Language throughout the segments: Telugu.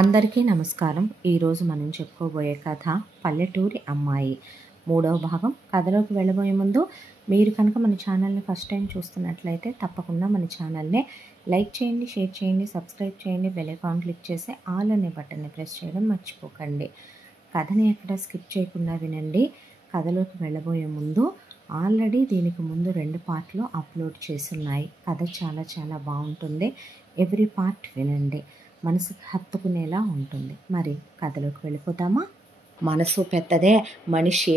అందరికీ నమస్కారం. ఈరోజు మనం చెప్పుకోబోయే కథ పల్లెటూరి అమ్మాయి మూడవ భాగం. కథలోకి వెళ్ళబోయే ముందు మీరు కనుక మన ఛానల్ని ఫస్ట్ టైం చూస్తున్నట్లయితే తప్పకుండా మన ఛానల్ని లైక్ చేయండి, షేర్ చేయండి, సబ్స్క్రైబ్ చేయండి, బెల్ ఐకాన్ క్లిక్ చేసి ఆల్ అనే బటన్ని ప్రెస్ చేయడం మర్చిపోకండి. కథని ఎక్కడ స్కిప్ చేయకుండా వినండి. కథలోకి వెళ్ళబోయే ముందు ఆల్రెడీ దీనికి ముందు 2 పార్ట్లు అప్లోడ్ చేస్తున్నాయి. కథ చాలా చాలా బాగుంటుంది. ఎవ్రీ పార్ట్ వినండి, మనసుకు హత్తుకునేలా ఉంటుంది. మరి కథలోకి వెళ్ళిపోతామా? మనసు పెద్దదే, మనిషి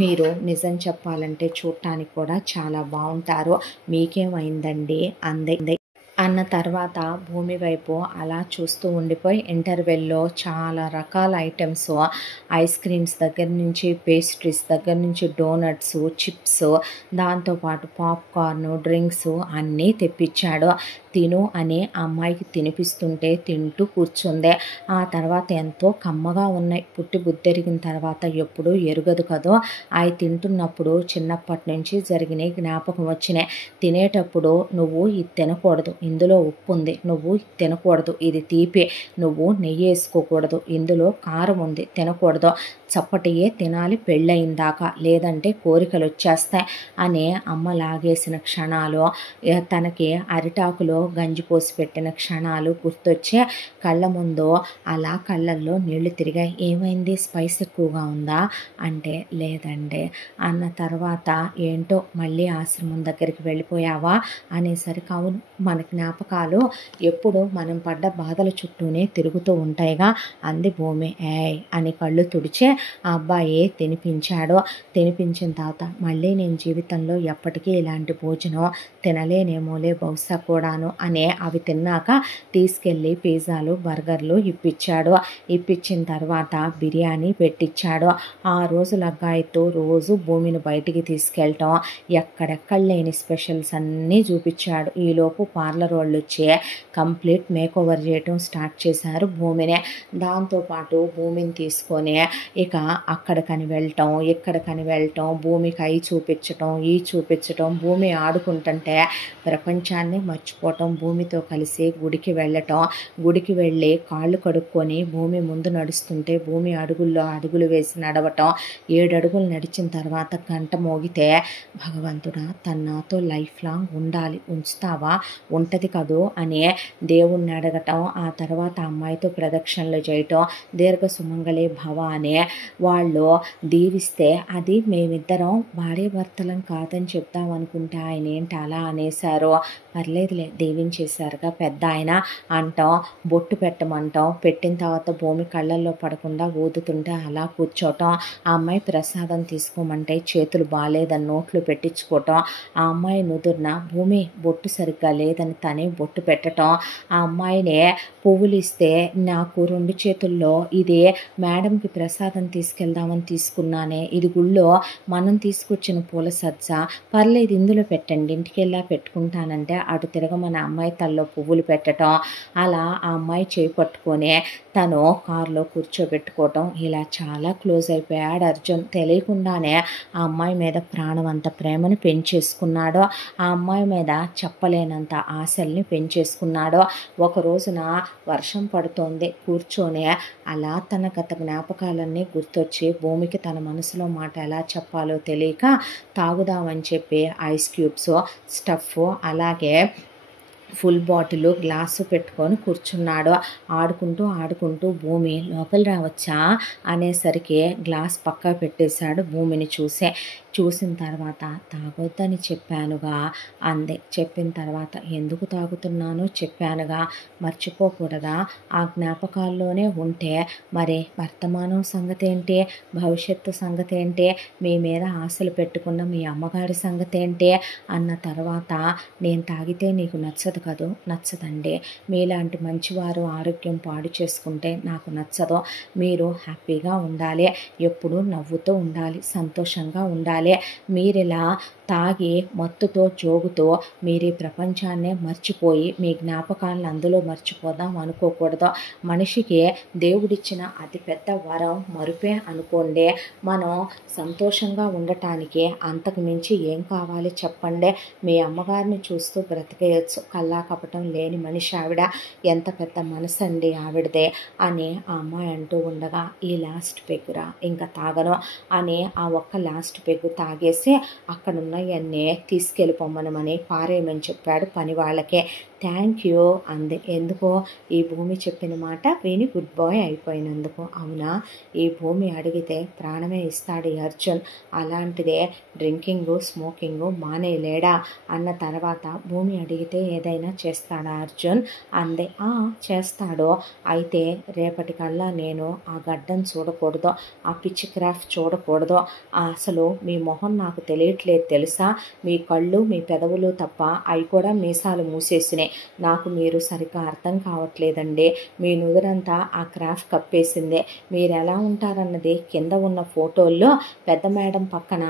మీరు నిజం చెప్పాలంటే చూడటానికి కూడా చాలా బాగుంటారు. మీకేమైందండి అందే అన్న తర్వాత భూమి వైపు అలా చూస్తూ ఉండిపోయి ఇంటర్వెల్లో చాలా రకాల ఐటమ్స్, ఐస్ క్రీమ్స్ దగ్గర నుంచి పేస్ట్రీస్ దగ్గర నుంచి డోనట్స్, చిప్స్, దాంతోపాటు పాప్కార్న్, డ్రింక్స్ అన్నీ తెప్పించాడు. తిను అని అమ్మాయికి తినిపిస్తుంటే తింటూ కూర్చుందే. ఆ తర్వాత ఎంతో కమ్మగా ఉన్నాయి. పుట్టి బుద్ధెరిగిన తర్వాత ఎప్పుడూ ఎరుగదు కదో, అవి తింటున్నప్పుడు చిన్నప్పటి నుంచి జరిగిన జ్ఞాపకం వచ్చినాయి. తినేటప్పుడు నువ్వు ఇది తినకూడదు, ఇందులో ఉప్పు ఉంది, నువ్వు ఇది తినకూడదు, ఇది తీపి, నువ్వు నెయ్యి వేసుకోకూడదు, ఇందులో కారం ఉంది, తినకూడదు, చప్పటియే తినాలి పెళ్ళయిందాకా, లేదంటే కోరికలు వచ్చేస్తాయి అనే అమ్మ లాగేసిన క్షణాలు, తనకి అరిటాకులో గంజి పోసి పెట్టిన క్షణాలు గుర్తొచ్చే కళ్ళ ముందు అలా కళ్ళల్లో నీళ్లు తిరిగాయి. ఏమైంది, స్పైస్ ఎక్కువగా ఉందా అంటే లేదండి అన్న తర్వాత ఏంటో మళ్ళీ ఆశ్రమం దగ్గరికి వెళ్ళిపోయావా అనేసరికి అవును, మన జ్ఞాపకాలు ఎప్పుడు మనం పడ్డ బాధల చుట్టూనే తిరుగుతూ ఉంటాయిగా అంది భూమి. ఏయ్ అని కళ్ళు తుడిచే ఆ అబ్బాయి తినిపించాడు. తినిపించిన తర్వాత మళ్ళీ నేను జీవితంలో ఎప్పటికీ ఇలాంటి భోజనం తినలేనేమోలే బహుశా కూడాను అనే అవి తిన్నాక తీసుకెళ్ళి పిజ్జాలు, బర్గర్లు ఇప్పించాడు. ఇప్పించిన తర్వాత బిర్యానీ పెట్టించాడు. ఆ రోజు లగ్గాయితో రోజు భూమిని బయటికి తీసుకెళ్ళటం, ఎక్కడెక్కడ లేని స్పెషల్స్ అన్నీ చూపించాడు. ఈలోపు పార్లర్ వాళ్ళు వచ్చి కంప్లీట్ మేక్ ఓవర్ చేయటం స్టార్ట్ చేశారు భూమిని. దాంతోపాటు భూమిని తీసుకొని ఇక అక్కడికని వెళ్ళటం, ఇక్కడికని వెళ్ళటం, భూమికి అవి చూపించటం, ఈ చూపించటం, భూమి ఆడుకుంటుంటే ప్రపంచాన్ని మర్చిపోవటం, భూమితో కలిసి గుడికి వెళ్ళటం, గుడికి వెళ్ళి కాళ్ళు కడుక్కొని భూమి ముందు నడుస్తుంటే భూమి అడుగుల్లో అడుగులు వేసి నడవటం, 7 అడుగులు నడిచిన తర్వాత గంట మోగితే భగవంతుడా తను నాతో లైఫ్ లాంగ్ ఉండాలి, ఉంచుతావా, ఉంటది కదూ అని దేవుణ్ణి అడగటం, ఆ తర్వాత అమ్మాయితో ప్రదక్షిణలు చేయటం, దీర్ఘ సుమంగళే భవ అనే వాళ్ళు దీవిస్తే అది మేమిద్దరం భార్య భర్తలం కాదని చెప్తాం అనుకుంటే ఆయన ఏంటి అలా అనేశారు. పర్లేదులే దీవించేశారుగా పెద్ద ఆయన అంటాం, బొట్టు పెట్టమంటాం, పెట్టిన తర్వాత భూమి కళ్ళల్లో పడకుండా ఊదుతుంటే అలా కూర్చోటం, ఆ అమ్మాయి ప్రసాదం తీసుకోమంటే చేతులు బాగాలేదని నోట్లు పెట్టించుకోవటం, ఆ అమ్మాయి నుదురున భూమి బొట్టు సరిగ్గా లేదని తనే బొట్టు పెట్టడం, ఆ అమ్మాయినే పువ్వులు ఇస్తే నాకు 2 చేతుల్లో ఇది మేడంకి ప్రసాదం తీసుకెళ్దామని తీసుకున్నానే, ఇది గుళ్ళో మనం తీసుకొచ్చిన పూల సజ్జ, పర్లేదు ఇందులో పెట్టండి ఇంటికెళ్ళా పెట్టుకుంటానంటే అటు తిరగమని అమ్మాయి తల్లో పువ్వులు పెట్టడం, అలా ఆ అమ్మాయి చేయి పట్టుకొని తను కారులో కూర్చోబెట్టుకోవటం, ఇలా చాలా క్లోజ్ అయిపోయాడు అర్జున్. తెలియకుండానే ఆ అమ్మాయి మీద ప్రాణం అంత ప్రేమను పెంచేసుకున్నాడు, ఆ అమ్మాయి మీద చెప్పలేనంత ఆశల్ని పెంచేసుకున్నాడు. ఒక రోజున వర్షం పడుతోంది, కూర్చొని అలా తన గత జ్ఞాపకాలన్నీ గుర్తొచ్చి భూమికి తన మనసులో మాట ఎలా చెప్పాలో తెలియక తాగుదామని చెప్పి ఐస్ క్యూబ్స్, స్టఫ్, అలాగే ఫుల్ బాటిల్, గ్లాసు పెట్టుకొని కూర్చున్నాడు. ఆడుకుంటూ ఆడుకుంటూ భూమి లోపలి రావచ్చా అనేసరికి గ్లాస్ పక్క పెట్టేశాడు భూమిని చూసిన తర్వాత తాగొద్దని చెప్పానుగా అందే. చెప్పిన తర్వాత ఎందుకు తాగుతున్నానో చెప్పానుగా, మర్చిపోకూడదా, ఆ జ్ఞాపకాల్లోనే ఉంటే మరి వర్తమానం సంగతి ఏంటి, భవిష్యత్తు సంగతి ఏంటి, మీ మీద ఆశలు పెట్టుకున్న మీ అమ్మగారి సంగతి ఏంటి అన్న తర్వాత నేను తాగితే నీకు నచ్చదు కదూ, నచ్చదండి, మీలాంటి మంచివారు ఆరోగ్యం పాడు చేసుకుంటే నాకు నచ్చదు, మీరు హ్యాపీగా ఉండాలి, ఎప్పుడూ నవ్వుతూ ఉండాలి, సంతోషంగా ఉండాలి, ఉండాలి. మీరిలా తాగి మత్తుతో జోగుతో మీరు ఈ ప్రపంచాన్నే మర్చిపోయి మీ జ్ఞాపకాలను అందులో మర్చిపోదాం అనుకోకూడదు. మనిషికి దేవుడిచ్చిన అతిపెద్ద వరం మరుపే అనుకోండి. మనం సంతోషంగా ఉండటానికి అంతకు మించి ఏం కావాలి చెప్పండి? మీ అమ్మగారిని చూస్తూ బ్రతికేయచ్చు. కల్లా కపటం లేని మనిషి ఆవిడ. ఎంత పెద్ద మనసు అండి ఆవిడదే అని ఆ అమ్మాయి అంటూ ఉండగా, ఈ లాస్ట్ పెగ్గురా ఇంకా తాగను అని ఆ ఒక్క లాస్ట్ పెగ్గు తాగేసి అక్కడున్నవన్నీ తీసుకెళ్ళిపోమ్మనమని పారేయమని చెప్పాడు పని వాళ్ళకే. థ్యాంక్ యూ అంది. ఎందుకో ఈ భూమి చెప్పిన మాట విని గుడ్ బాయ్ అయిపోయినందుకు. అవునా, ఈ భూమి అడిగితే ప్రాణమే ఇస్తాడు ఈ అర్జున్. అలాంటిదే డ్రింకింగు స్మోకింగు మానేయలేడా అన్న తర్వాత భూమి అడిగితే ఏదైనా చేస్తాడా అర్జున్ అంది. చేస్తాడు. అయితే రేపటికల్లా నేను ఆ గడ్డం చూడకూడదు, ఆ పిచ్చి క్రాఫ్ట్ చూడకూడదు. అసలు మీ మొహం నాకు తెలియట్లేదు తెలుసా? మీ కళ్ళు మీ పెదవులు తప్ప అవి కూడా మీసాలు మూసేసినాయి. నాకు మీరు సరిగ్గా అర్థం కావట్లేదండి. మీ నుదురంతా ఆ క్రాఫ్ట్ కప్పేసిందే. మీరు ఎలా ఉంటారన్నది కింద ఉన్న ఫోటోల్లో పెద్ద మేడం పక్కన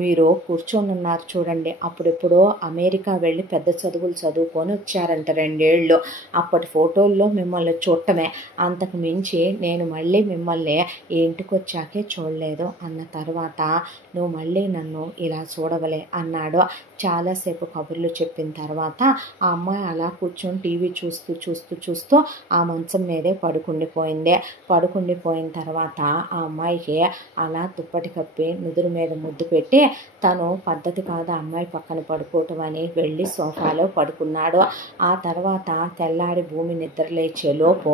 మీరు కూర్చొని ఉన్నారు చూడండి. అప్పుడెప్పుడో అమెరికా వెళ్ళి పెద్ద చదువులు చదువుకొని వచ్చారంట 2 ఏళ్ళు. అప్పటి ఫోటోల్లో మిమ్మల్ని చూడటమే. అంతకు మించి నేను మళ్ళీ మిమ్మల్ని ఈ ఇంటికి వచ్చాకే చూడలేదు అన్న తర్వాత నువ్వు మళ్ళీ నన్ను ఇలా చూడవలే అన్నాడు. చాలాసేపు కబుర్లు చెప్పిన తర్వాత ఆ అమ్మాయి అలా కూర్చొని టీవీ చూస్తూ చూస్తూ చూస్తూ ఆ మంచం మీదే పడుకుండిపోయిన తర్వాత ఆ అమ్మాయికి అలా దుప్పటి కప్పి నుదురు మీద ముద్దు పెట్టి తను పద్ధతి కాదు అమ్మాయి పక్కన పడుకోవటం అని వెళ్ళి సోఫాలో పడుకున్నాడు. ఆ తర్వాత తెల్లారి భూమి నిద్రలేచేలోపు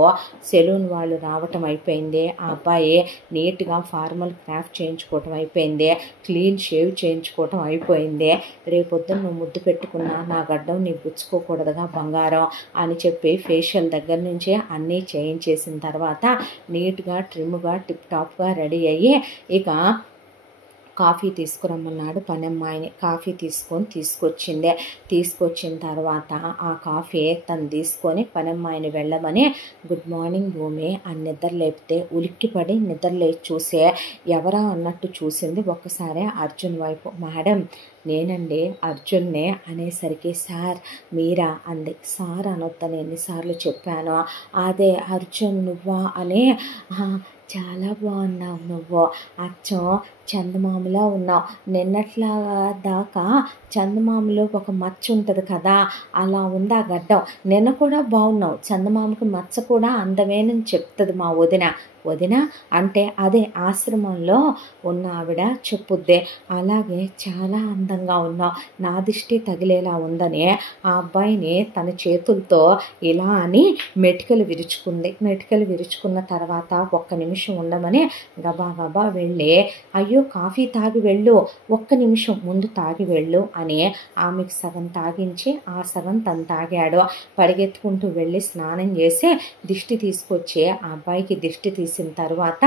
సెలూన్ వాళ్ళు రావటం అయిపోయింది. ఆ అబ్బాయి నీట్గా ఫార్మల్ క్రాఫ్ట్ చేయించుకోవటం అయిపోయింది. క్లీన్ షేవ్ చేయించుకోవటం అయిపోయింది. రేపొద్దున నువ్వు ముద్దు పెట్టుకున్నా నా గడ్డం నీ గుచ్చుకోకూడదుగా బంగారం అని చెప్పి ఫేషియల్ దగ్గర నుంచి అన్నీ చేయించేసిన తర్వాత నీట్గా ట్రిమ్గా టిప్ టాప్గా రెడీ అయ్యి ఇక కాఫీ తీసుకురమ్మన్నాడు పని అమ్మాయిని. కాఫీ తీసుకొచ్చిన తర్వాత ఆ కాఫీ తను తీసుకొని పని అమ్మాయిని వెళ్ళమని గుడ్ మార్నింగ్ భూమి అని నిద్ర లేపితే ఉలిక్కిపడి నిద్ర లేచి చూసే ఎవరా అన్నట్టు చూసింది. ఒక్కసారి అర్జున్ వైపు. మేడం నేనండి అర్జున్నే అనేసరికి సార్ మీరా అంది. సార్ అనొద్దని ఎన్నిసార్లు చెప్పాను. అదే అర్జున్ నువ్వా అని. చాలా బాగున్నావు నువ్వు, అచ్చం చందమామలా ఉన్నావు. నిన్నట్లా దాకా చందమామలో ఒక మచ్చ ఉంటుంది కదా అలా ఉంది ఆ గడ్డం. నిన్న కూడా బాగున్నావు, చందమామకి మచ్చ కూడా అందమేనని చెప్తుంది మా వదిన అంటే అదే ఆశ్రమంలో ఉన్న ఆవిడ చెప్పుద్దే. అలాగే చాలా అందంగా ఉన్నావు, నా దిష్టి తగిలేలా ఉందని ఆ అబ్బాయిని తన చేతులతో ఇలా అని మెటికలు విరుచుకున్న తర్వాత ఒక్క నిమిషం ఉండమని గబా వెళ్ళి అయ్యో కాఫీ తాగి వెళ్ళు, ఒక్క నిమిషం ముందు తాగి వెళ్ళు అని ఆమెకు సగం తాగించి ఆ సగం తను తాగాడు. పరిగెత్తుకుంటూ వెళ్ళి స్నానం చేసి దిష్టి తీసుకొచ్చి ఆ అబ్బాయికి దిష్టి తీసిన తర్వాత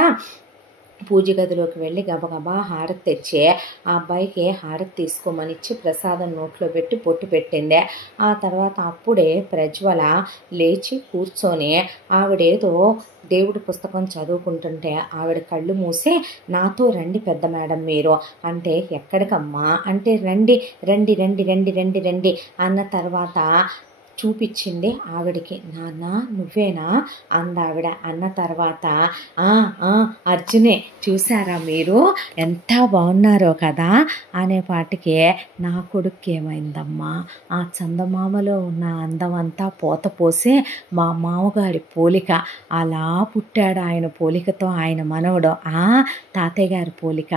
పూజ గదిలోకి వెళ్ళి గబగబా హారతి తెచ్చి ఆ అబ్బాయికి హారతి తీసుకోమని ఇచ్చి ప్రసాదం నోట్లో పెట్టి పొట్టు పెట్టింది. ఆ తర్వాత అప్పుడే ప్రజ్వల లేచి కూర్చొని ఆవిడేదో దేవుడి పుస్తకం చదువుకుంటుంటే ఆవిడ కళ్ళు మూసి నాతో రండి పెద్ద మేడం మీరు అంటే ఎక్కడికమ్మా అంటే రండి అన్న తర్వాత చూపించింది ఆవిడికి. నాన్న నువ్వేనా అందావిడ. అన్న తర్వాత అర్జునే చూసారా మీరు ఎంత బాగున్నారో కదా అనేపాటికి నా కొడుకు ఏమైందమ్మా, ఆ చందమామలో ఉన్న అందం అంతా పోసి మా మామగారి పోలిక అలా పుట్టాడు. ఆయన పోలికతో ఆయన మనవడు తాతయ్య గారి పోలిక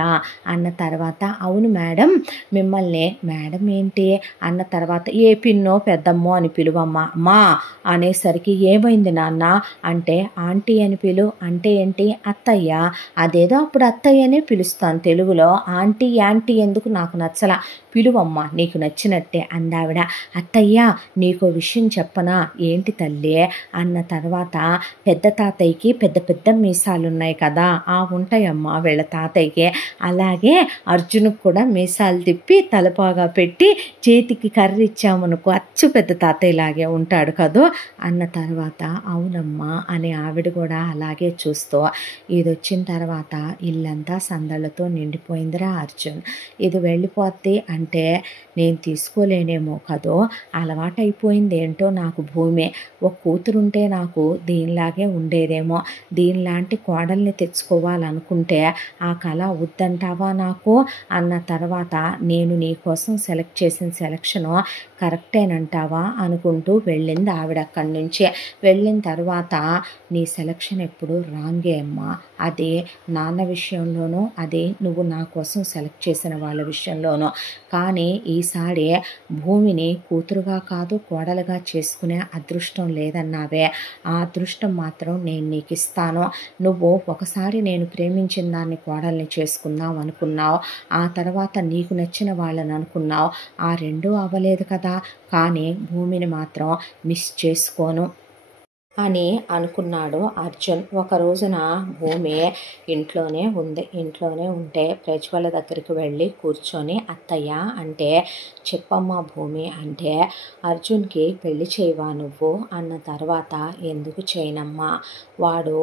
అన్న తర్వాత అవును మేడం మిమ్మల్ని మేడం ఏంటి అన్న తర్వాత ఏ పిన్నో పెద్దమ్మో అని పిలువమ్మా మా అనేసరికి ఏమైంది నాన్న అంటే ఆంటీ అని పిలు అంటే ఏంటి అత్తయ్య, అదేదో అప్పుడు అత్తయ్యనే పిలుస్తాను తెలుగులో, ఆంటీ యాంటీ ఎందుకు నాకు నచ్చలా, పిలువమ్మా నీకు నచ్చినట్టే అందావిడ. అత్తయ్య నీకో విషయం చెప్పనా, ఏంటి తల్లి అన్న తర్వాత పెద్ద తాతయ్యకి పెద్ద మీసాలు ఉన్నాయి కదా ఉంటాయమ్మా వీళ్ళ తాతయ్యకి, అలాగే అర్జునుకు కూడా మీసాలు తిప్పి తలపాగా పెట్టి చేతికి కర్ర ఇచ్చామనుకో అచ్చు పెద్ద తాతయ్య ఇలాగే ఉంటాడు కదూ అన్న తర్వాత, అవునమ్మా అని ఆవిడ కూడా అలాగే చూస్తూ, ఇదొచ్చిన తర్వాత ఇల్లంతా సందళ్ళతో నిండిపోయిందిరా అర్జున్, ఇది వెళ్ళిపోద్ది అంటే నేను తీసుకోలేనేమో కదో, అలవాటైపోయింది ఏంటో నాకు భూమి, ఒక కూతురుంటే నాకు దీనిలాగే ఉండేదేమో, దీనిలాంటి కోడల్ని తెచ్చుకోవాలనుకుంటే ఆ కళ వద్దంటావా నాకు అన్న తర్వాత, నేను నీ కోసం సెలెక్ట్ చేసిన సెలక్షను కరెక్టేనంటావా అనుకుంటూ వెళ్ళింది ఆవిడ అక్కడి నుంచి. వెళ్ళిన తర్వాత, నీ సెలక్షన్ ఎప్పుడు రాంగే అమ్మా, అది నాన్న విషయంలోనూ, అది నువ్వు నా కోసం సెలెక్ట్ చేసిన వాళ్ళ విషయంలోనూ, కానీ ఈసారి భూమిని కూతురుగా కాదు కోడలుగా చేసుకునే అదృష్టం లేదన్నావే, ఆ అదృష్టం మాత్రం నేను నీకు ఇస్తాను. నువ్వు ఒకసారి నేను ప్రేమించిన దాన్ని కోడల్ని చేసుకుందాం అనుకున్నావు, ఆ తర్వాత నీకు నచ్చిన వాళ్ళని అనుకున్నావు, ఆ రెండూ అవ్వలేదు కదా, కానీ భూమిని మాత్రం మిస్ చేసుకోను అని అనుకున్నాడు అర్జున్. ఒక రోజున భూమి ఇంట్లోనే ఉంది. ఇంట్లోనే ఉంటే ప్రజ్వల దగ్గరికి వెళ్ళి కూర్చొని, అత్తయ్య అంటే, చెప్పమ్మా భూమి అంటే, అర్జున్కి పెళ్లి చేయవా నువ్వు అన్న తర్వాత, ఎందుకు చేయనమ్మా, వాడు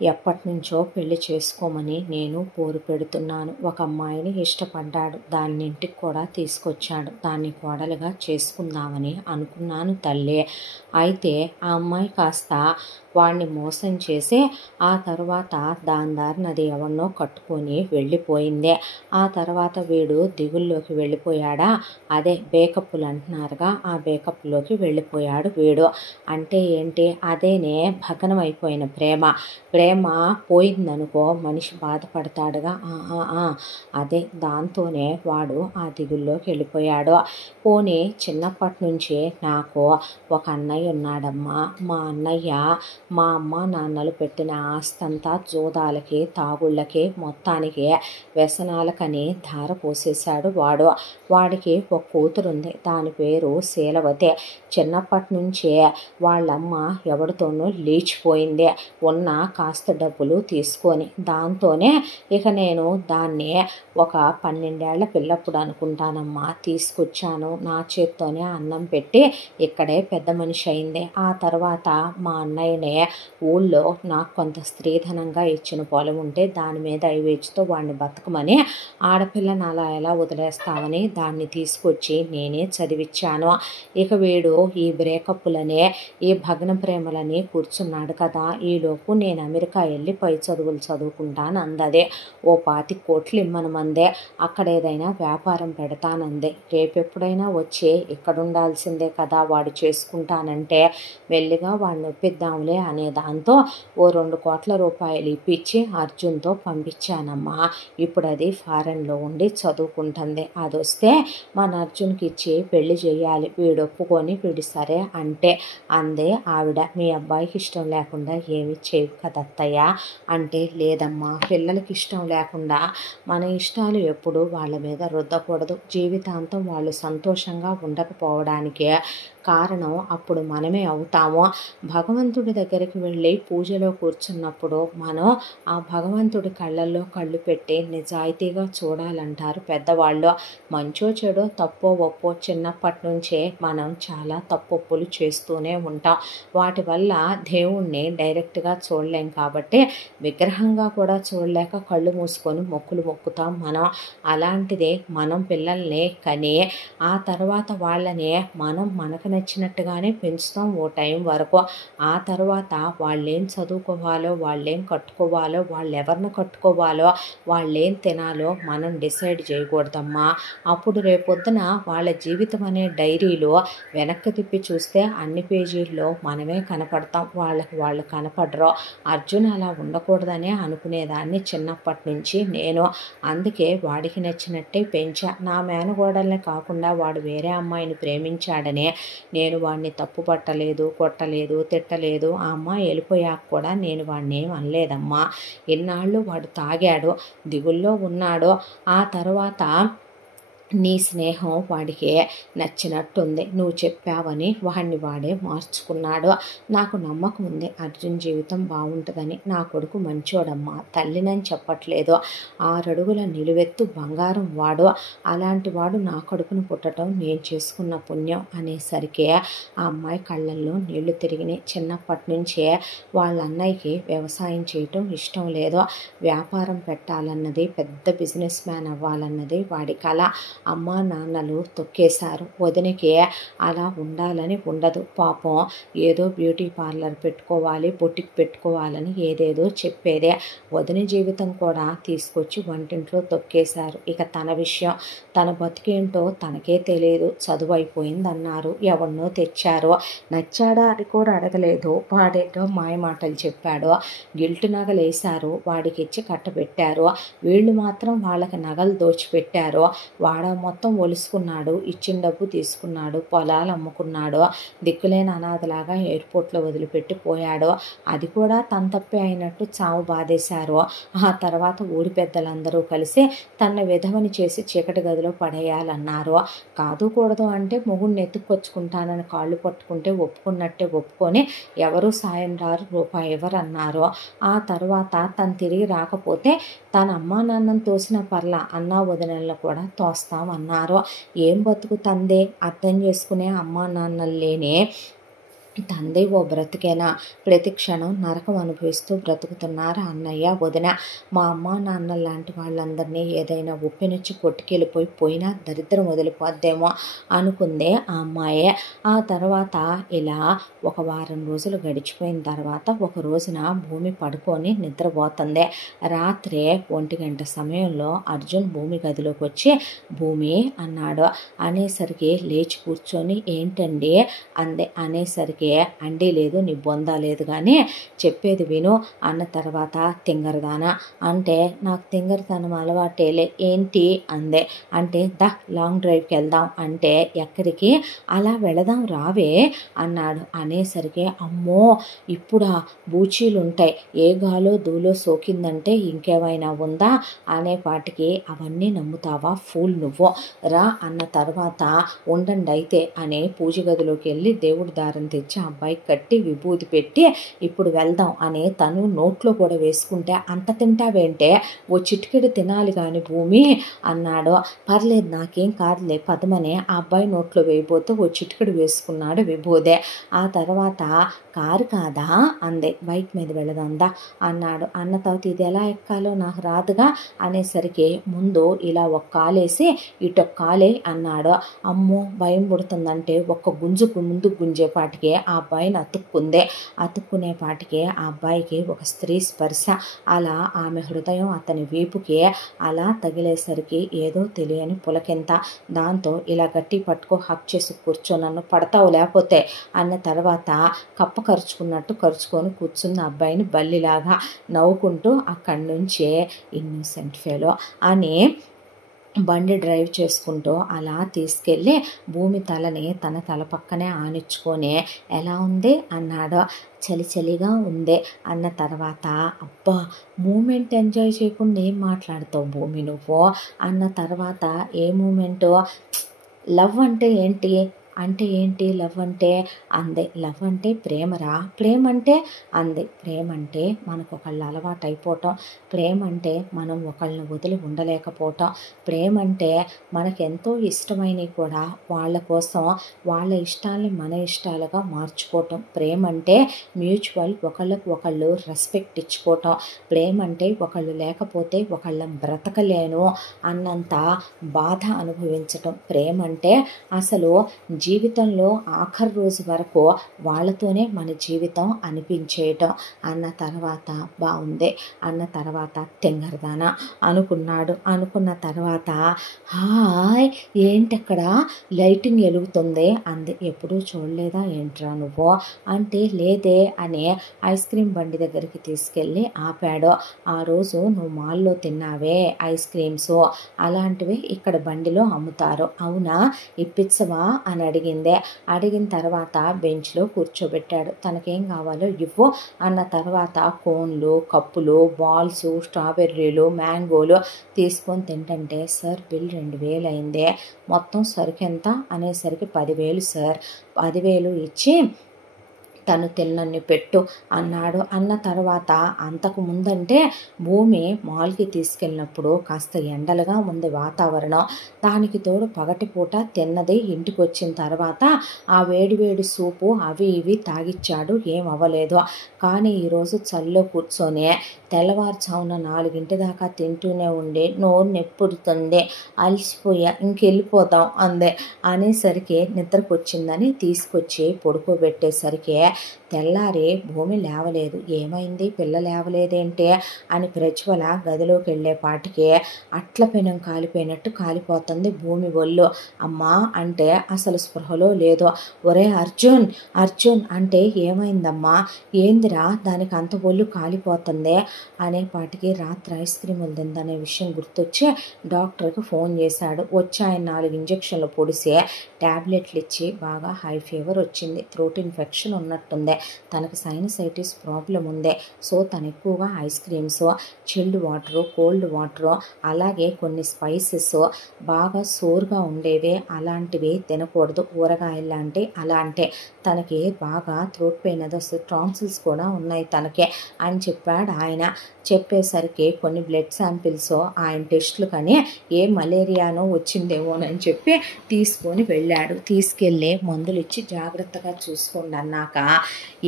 ఎప్పటి నుంచో పెళ్లి చేసుకోమని నేను పోరు పెడుతున్నాను, ఒక అమ్మాయిని ఇష్టపడ్డాడు, దాన్ని ఇంటికి కూడా తీసుకొచ్చాడు, దాన్ని కోడలుగా చేసుకుందామని అనుకున్నాను తల్లి. అయితే ఆ అమ్మాయి కాస్త వాడిని మోసం చేసి ఆ తర్వాత దాని దారిన అది ఎవరినో కట్టుకొని వెళ్ళిపోయిందే. ఆ తర్వాత వీడు దిగుల్లోకి వెళ్ళిపోయాడా, అదే బేకప్పులు అంటున్నారుగా, ఆ బేకప్లోకి వెళ్ళిపోయాడు వీడు. అంటే ఏంటి, అదేనే భగ్నం అయిపోయిన ప్రేమ. ప్రేమ పోయిందనుకో మనిషి బాధపడతాడుగా, అదే దాంతోనే వాడు ఆ దిగుల్లోకి వెళ్ళిపోయాడు. పోనీ చిన్నప్పటి నుంచి నాకు ఒక అన్నయ్య ఉన్నాడమ్మా, మా అన్నయ్య మా అమ్మ నాన్నలు పెట్టిన ఆస్తంతా జోదాలకి తాగుళ్ళకి మొత్తానికి వ్యసనాలకని ధార పోసేశాడు వాడు. వాడికి ఒక కూతురుంది, దాని పేరు శీలవతి. చిన్నప్పటి నుంచే వాళ్ళమ్మ ఎవరితోనూ లేచిపోయింది, ఉన్న కాస్త డబ్బులు తీసుకొని. దాంతోనే ఇక నేను దాన్ని ఒక 12 ఏళ్ల పిల్లప్పుడు అనుకుంటానమ్మా తీసుకొచ్చాను, నా చేత్తోనే అన్నం పెట్టి ఇక్కడే పెద్ద మనిషి అయింది. ఆ తర్వాత మా అన్నయ్యనే ఊళ్ళో నాకు కొంత స్త్రీధనంగా ఇచ్చిన పొలం ఉంటే దాని మీద ఐవేచ్తో వాడిని బతకమని, ఆడపిల్లని అలా ఎలా వదిలేస్తామని దాన్ని తీసుకొచ్చి నేనే చదివించాను. ఇక వీడు ఈ బ్రేకప్పులనే ఈ భగ్న ప్రేమలని కూర్చున్నాడు కదా, ఈలోపు నేను అమెరికా వెళ్ళి పై చదువులు చదువుకుంటాను అందదే. ఓ 25 కోట్లు ఇమ్మనమందే, అక్కడ ఏదైనా వ్యాపారం పెడతానందే. రేపెప్పుడైనా వచ్చి ఇక్కడ ఉండాల్సిందే కదా, వాడు చేసుకుంటానంటే మెల్లిగా వాడిని ఒప్పిద్దాంలే అనే దాంతో ఓ 2 కోట్ల రూపాయలు ఇప్పించి అర్జున్తో పంపించానమ్మా. ఇప్పుడు అది ఫారెన్లో ఉండి చదువుకుంటుంది. అది వస్తే మన అర్జున్కి ఇచ్చి పెళ్లి చేయాలి, వీడు ఒప్పుకొని వీడు సరే అంటే అందే ఆవిడ. మీ అబ్బాయికి ఇష్టం లేకుండా ఏమి చేయవు కదత్తయ్య అంటే, లేదమ్మా, పిల్లలకి ఇష్టం లేకుండా మన ఇష్టాలు ఎప్పుడు వాళ్ళ మీద రుద్దకూడదు, జీవితాంతం వాళ్ళు సంతోషంగా ఉండకపోవడానికే కారణం అప్పుడు మనమే అవుతాము. భగవంతుడి దగ్గరికి వెళ్ళి పూజలో కూర్చున్నప్పుడు మనం ఆ భగవంతుడి కళ్ళల్లో కళ్ళు పెట్టి నిజాయితీగా చూడాలంటారు పెద్దవాళ్ళు. మంచో చెడో తప్పో ఒప్పో చిన్నప్పటి నుంచే మనం చాలా తప్పొప్పులు చేస్తూనే ఉంటాం. వాటి వల్ల దేవుణ్ణి డైరెక్ట్గా చూడలేం కాబట్టి విగ్రహంగా కూడా చూడలేక కళ్ళు మూసుకొని మొక్కులు మొక్కుతాం మనం. అలాంటిదే మనం పిల్లల్ని కని ఆ తర్వాత వాళ్ళని మనం మనకు నచ్చినట్టుగానే పెంచుతాం ఓ టైం వరకు. ఆ తర్వాత వాళ్ళేం చదువుకోవాలో, వాళ్ళేం కట్టుకోవాలో, వాళ్ళు ఎవరిని కట్టుకోవాలో, వాళ్ళేం తినాలో మనం డిసైడ్ చేయకూడదమ్మా. అప్పుడు రేపొద్దున వాళ్ళ జీవితం అనే డైరీలో వెనక్కి తిప్పి చూస్తే అన్ని పేజీల్లో మనమే కనపడతాం, వాళ్ళకి వాళ్ళు కనపడరు. అర్జున్ అలా ఉండకూడదనే అనుకునేదాన్ని చిన్నప్పటి నుంచి నేను. అందుకే వాడికి నచ్చినట్టే పెంచా. నా మేనగోడల్ని కాకుండా వాడు వేరే అమ్మాయిని ప్రేమించాడనే నేను వాడిని తప్పు పట్టలేదు, కొట్టలేదు, తిట్టలేదు. ఆ అమ్మాయి వెళ్ళిపోయాక కూడా నేను వాడిని ఏం అనలేదమ్మా. ఇన్నాళ్ళు వాడు తాగాడు, దిగుల్లో ఉన్నాడు. ఆ తర్వాత నీ స్నేహం వాడికి నచ్చినట్టుంది, నువ్వు చెప్పావని వాడిని వాడే మార్చుకున్నాడు. నాకు నమ్మకం ఉంది అర్జున్ జీవితం బాగుంటుందని. నా కొడుకు మంచోడమ్మా, తల్లినని చెప్పట్లేదు, 6 అడుగుల నిలువెత్తు బంగారం వాడు. అలాంటి వాడు నా కడుపును పుట్టడం నేను చేసుకున్న పుణ్యం అనేసరికి ఆ అమ్మాయి కళ్ళల్లో నీళ్లు తిరిగినాయి. చిన్నప్పటి నుంచే వాళ్ళ అన్నయ్యకి వ్యవసాయం చేయటం ఇష్టం లేదు, వ్యాపారం పెట్టాలన్నది, పెద్ద బిజినెస్ మ్యాన్ అవ్వాలన్నది వాడి కళ. అమ్మా నాన్నలు తొక్కేశారు. వదినకి అలా ఉండాలని ఉండదు పాపం, ఏదో బ్యూటీ పార్లర్ పెట్టుకోవాలి, బొటిక్ పెట్టుకోవాలని ఏదేదో చెప్పేదే. వదిన జీవితం కూడా తీసుకొచ్చి వంటింట్లో తొక్కేశారు. ఇక తన విషయం, తన బతికేంటో తనకే తెలియదు. చదువు అయిపోయిందన్నారు, ఎవరినో తెచ్చారు, నచ్చాడా అని కూడా అడగలేదు, వాడేటో మాయమాటలు చెప్పాడు. గిల్టు నగలు వేశారు, వాడికి ఇచ్చి కట్టబెట్టారు. వీళ్ళు మాత్రం వాళ్ళకి నగలు దోచిపెట్టారు. వాడ మొత్తం ఒలుసుకున్నాడు, ఇచ్చిన డబ్బు తీసుకున్నాడు, పొలాలు అమ్ముకున్నాడు, దిక్కులేని అనాథలాగా ఎయిర్పోర్ట్లో వదిలిపెట్టి పోయాడు. అది కూడా తన తప్పే అయినట్టు చావు బాధేశారు. ఆ తర్వాత ఊరి పెద్దలందరూ కలిసి తన విధవని చేసి చీకటి గదిలో పడేయాలన్నారు. కాదు కూడదు అంటే మొగుడిని ఎత్తుక్కొచ్చుకుంటానని కాళ్ళు పట్టుకుంటే ఒప్పుకున్నట్టే ఒప్పుకొని ఎవరు సాయం రారు, రూపాయి ఎవరన్నారు. ఆ తర్వాత తను తిరిగి రాకపోతే తన అమ్మా నాన్నని తోసిన పర్లా అన్నా వదినలను కూడా తోస్తామన్నారు. ఏం బతుకుతందే, అర్థం చేసుకునే అమ్మా నాన్నలు లేనే తండ్రి ఓ బ్రతికేనా, ప్రతి క్షణం నరకం అనుభవిస్తూ బ్రతుకుతున్నారు అన్నయ్య వదిన. మా అమ్మ నాన్న లాంటి వాళ్ళందరినీ ఏదైనా ఉప్పినుచ్చి పోయినా దరిద్రం వదిలిపోద్దేమో అనుకుందే ఆ అమ్మాయే. ఆ తర్వాత ఇలా ఒక వారం రోజులు గడిచిపోయిన తర్వాత ఒక రోజున భూమి పడుకొని నిద్రపోతుంది. రాత్రే 1 గంట సమయంలో అర్జున్ భూమి గదిలోకి వచ్చి భూమి అన్నాడు. అనేసరికి లేచి కూర్చొని ఏంటండి అందే. అనేసరికి అండి లేదు, నీ బొందా లేదు, కానీ చెప్పేది విను అన్న తర్వాత తింగరదానా అంటే నాకు తింగరతనం అలవాటేలే ఏంటి అందే. అంటే లాంగ్ డ్రైవ్కి వెళ్దాం అంటే ఎక్కడికి, అలా వెళదాం రావే అన్నాడు. అనేసరికి అమ్మో ఇప్పుడా బూచీలు ఉంటాయి, ఏ గాలో దూలో సోకిందంటే ఇంకేమైనా ఉందా అనేపాటికి అవన్నీ నమ్ముతావా ఫూల్ నువ్వు రా అన్న తర్వాత ఉండండి అయితే అని పూజ గదిలోకి వెళ్ళి దేవుడి దారం తెచ్చి అబ్బాయికి కట్టి విభూతి పెట్టి ఇప్పుడు వెళ్దాం అని తను నోట్లో కూడా వేసుకుంటే అంత తింటావేంటే, ఓ చిటికెడు తినాలి కానీ భూమి అన్నాడు. పర్లేదు నాకేం కాదులే పదమనే ఆ అబ్బాయి నోట్లో వేయబోతూ ఓ చిటికెడు వేసుకున్నాడు విభూదే. ఆ తర్వాత కారు కాదా అందే. బైక్ మీద వెళదాందా అన్నాడు. అన్న తర్వాత ఇది ఎలా ఎక్కాలో నాకు రాదుగా అనేసరికి ముందు ఇలా ఒక కాలేసి ఇటొక్క కాలే అన్నాడు. అమ్మో భయం పుడుతుందంటే ఒక్క గుంజుకు ముందు గుంజేపాటికే ఆ అబ్బాయిని అతుక్కునేపాటికే ఆ అబ్బాయికి ఒక స్త్రీ స్పర్శ అలా ఆమె హృదయం అతని వీపుకి అలా తగిలేసరికి ఏదో తెలియని పులకింత. దాంతో ఇలా గట్టి పట్టుకో, హక్ చేసి కూర్చో, నన్ను పడతావు లేకపోతే అన్న తర్వాత కప్ప కరుచుకున్నట్టు కరుచుకొని కూర్చున్న అబ్బాయిని బల్లిలాగా నవ్వుకుంటూ అక్కడి నుంచే ఇన్నోసెంట్ ఫెలో అని బండి డ్రైవ్ చేసుకుంటూ అలా తీసుకెళ్ళి భూమి తలని తన తల పక్కనే ఆనించుకొని ఎలా ఉంది అన్నాడు. చలిగా ఉంది అన్న తర్వాత అబ్బా మూమెంట్ ఎంజాయ్ చేయకుండా ఏం మాట్లాడతావు భూమి నువ్వు అన్న తర్వాత ఏ మూమెంటు, లవ్ అంటే ఏంటి అంటే ఏంటి లవ్ అంటే అందే. లవ్ అంటే ప్రేమరా, ప్రేమ అంటే అందే. ప్రేమ అంటే మనకు ఒకళ్ళు అలవాటు అయిపోవటం, ప్రేమ అంటే మనం ఒకళ్ళని వదిలి ఉండలేకపోవటం, ప్రేమ అంటే మనకెంతో ఇష్టమైనవి కూడా వాళ్ళ కోసం వాళ్ళ ఇష్టాలని మన ఇష్టాలుగా మార్చుకోవటం, ప్రేమ అంటే మ్యూచువల్ ఒకళ్ళకు ఒకళ్ళు రెస్పెక్ట్ ఇచ్చుకోవటం, ప్రేమ అంటే ఒకళ్ళు లేకపోతే ఒకళ్ళని బ్రతకలేను అన్నంత బాధ అనుభవించటం, ప్రేమ అంటే అసలు జీవితంలో ఆఖరి రోజు వరకు వాళ్ళతోనే మన జీవితం అనిపించేయటం అన్న తర్వాత బాగుంది అన్న తర్వాత తెంగరదానా అనుకున్నాడు. అనుకున్న తర్వాత హాయ్ ఏంటక్కడ లైటింగ్ వెలుగుతుంది అంది. ఎప్పుడూ చూడలేదా ఏంట్రా నువ్వు అంటే లేదే అని ఐస్ క్రీమ్ బండి దగ్గరికి తీసుకెళ్ళి ఆపాడు. ఆ రోజు నువ్వు మాల్లో తిన్నావే ఐస్ క్రీమ్స్ అలాంటివి ఇక్కడ బండిలో అమ్ముతారు, అవునా ఇప్పించవా అని అడిగింది. అడిగిన తర్వాత బెంచ్లో కూర్చోబెట్టాడు. తనకేం కావాలో ఇవ్వు అన్న తర్వాత కోన్లు, కప్పులు, బాల్స్, స్ట్రాబెర్రీలు, మ్యాంగోలు తీసుకొని తింటుంటే, సార్ బిల్ 2000 అయింది, మొత్తం సరుకు ఎంత అనేసరికి 10,000 సార్, 10,000 ఇచ్చి తను తిన్నన్ని పెట్టు అన్నాడు. అన్న తర్వాత అంతకు ముందంటే భూమి మాల్కి తీసుకెళ్ళినప్పుడు కాస్త ఎండలుగా ఉంది వాతావరణం. దానికి తోడు పగటిపూట తిన్నది ఇంటికి వచ్చిన తర్వాత ఆ వేడివేడి సూపు అవి ఇవి తాగిచ్చాడు, ఏం అవ్వలేదు. కానీ ఈరోజు చలిలో కూర్చొని తెల్లవారుజామున 4 దాకా తింటూనే ఉండి నోరు నెప్పుడుతుంది, అలసిపోయా, ఇంకెళ్ళిపోతాం అందే. అనేసరికి నిద్రకు వచ్చిందని తీసుకొచ్చి పడుకోబెట్టేసరికి తెల్లారి భూమి లేవలేదు. ఏమైంది, పిల్ల లేవలేదేంటి అని ప్రజ్వల గదిలోకి వెళ్ళేపాటికి అట్ల పెనం కాలిపోయినట్టు కాలిపోతుంది భూమి ఒళ్ళు. అమ్మా అంటే అసలు స్పృహలో లేదు. ఒరే అర్జున్, అర్జున్ అంటే ఏమైందమ్మా, ఏందిరా దానికి అంత ఒళ్ళు కాలిపోతుంది అనేపాటికి రాత్రి ఐస్ క్రీములు తిందనే విషయం గుర్తొచ్చి డాక్టర్కి ఫోన్ చేశాడు. వచ్చి ఆయన 4 ఇంజక్షన్లు పొడిసి ట్యాబ్లెట్లు ఇచ్చి బాగా హై ఫీవర్ వచ్చింది, థ్రోట్ ఇన్ఫెక్షన్ ఉన్నట్టుంది, తనకు సైనసైటిస్ ప్రాబ్లం ఉంది. సో తను ఎక్కువగా ice creams, chilled water, cold water, అలాగే కొన్ని స్పైసెస్, బాగా సోర్గా ఉండేవి అలాంటివి తినకూడదు, ఊరగాయలు లాంటి అలాంటి. తనకి బాగా థ్రోట్ పెయిన్ అది వస్తుంది, టాన్సిల్స్ కూడా ఉన్నాయి తనకి అని చెప్పాడు ఆయన. చెప్పేసరికి కొన్ని బ్లడ్ శాంపిల్స్ ఆయన టెస్టులు కానీ ఏ మలేరియానో వచ్చిందేమోనని చెప్పి తీసుకొని వెళ్ళాడు. తీసుకెళ్ళి మందులు ఇచ్చి జాగ్రత్తగా చూసుకోండి అన్నాక,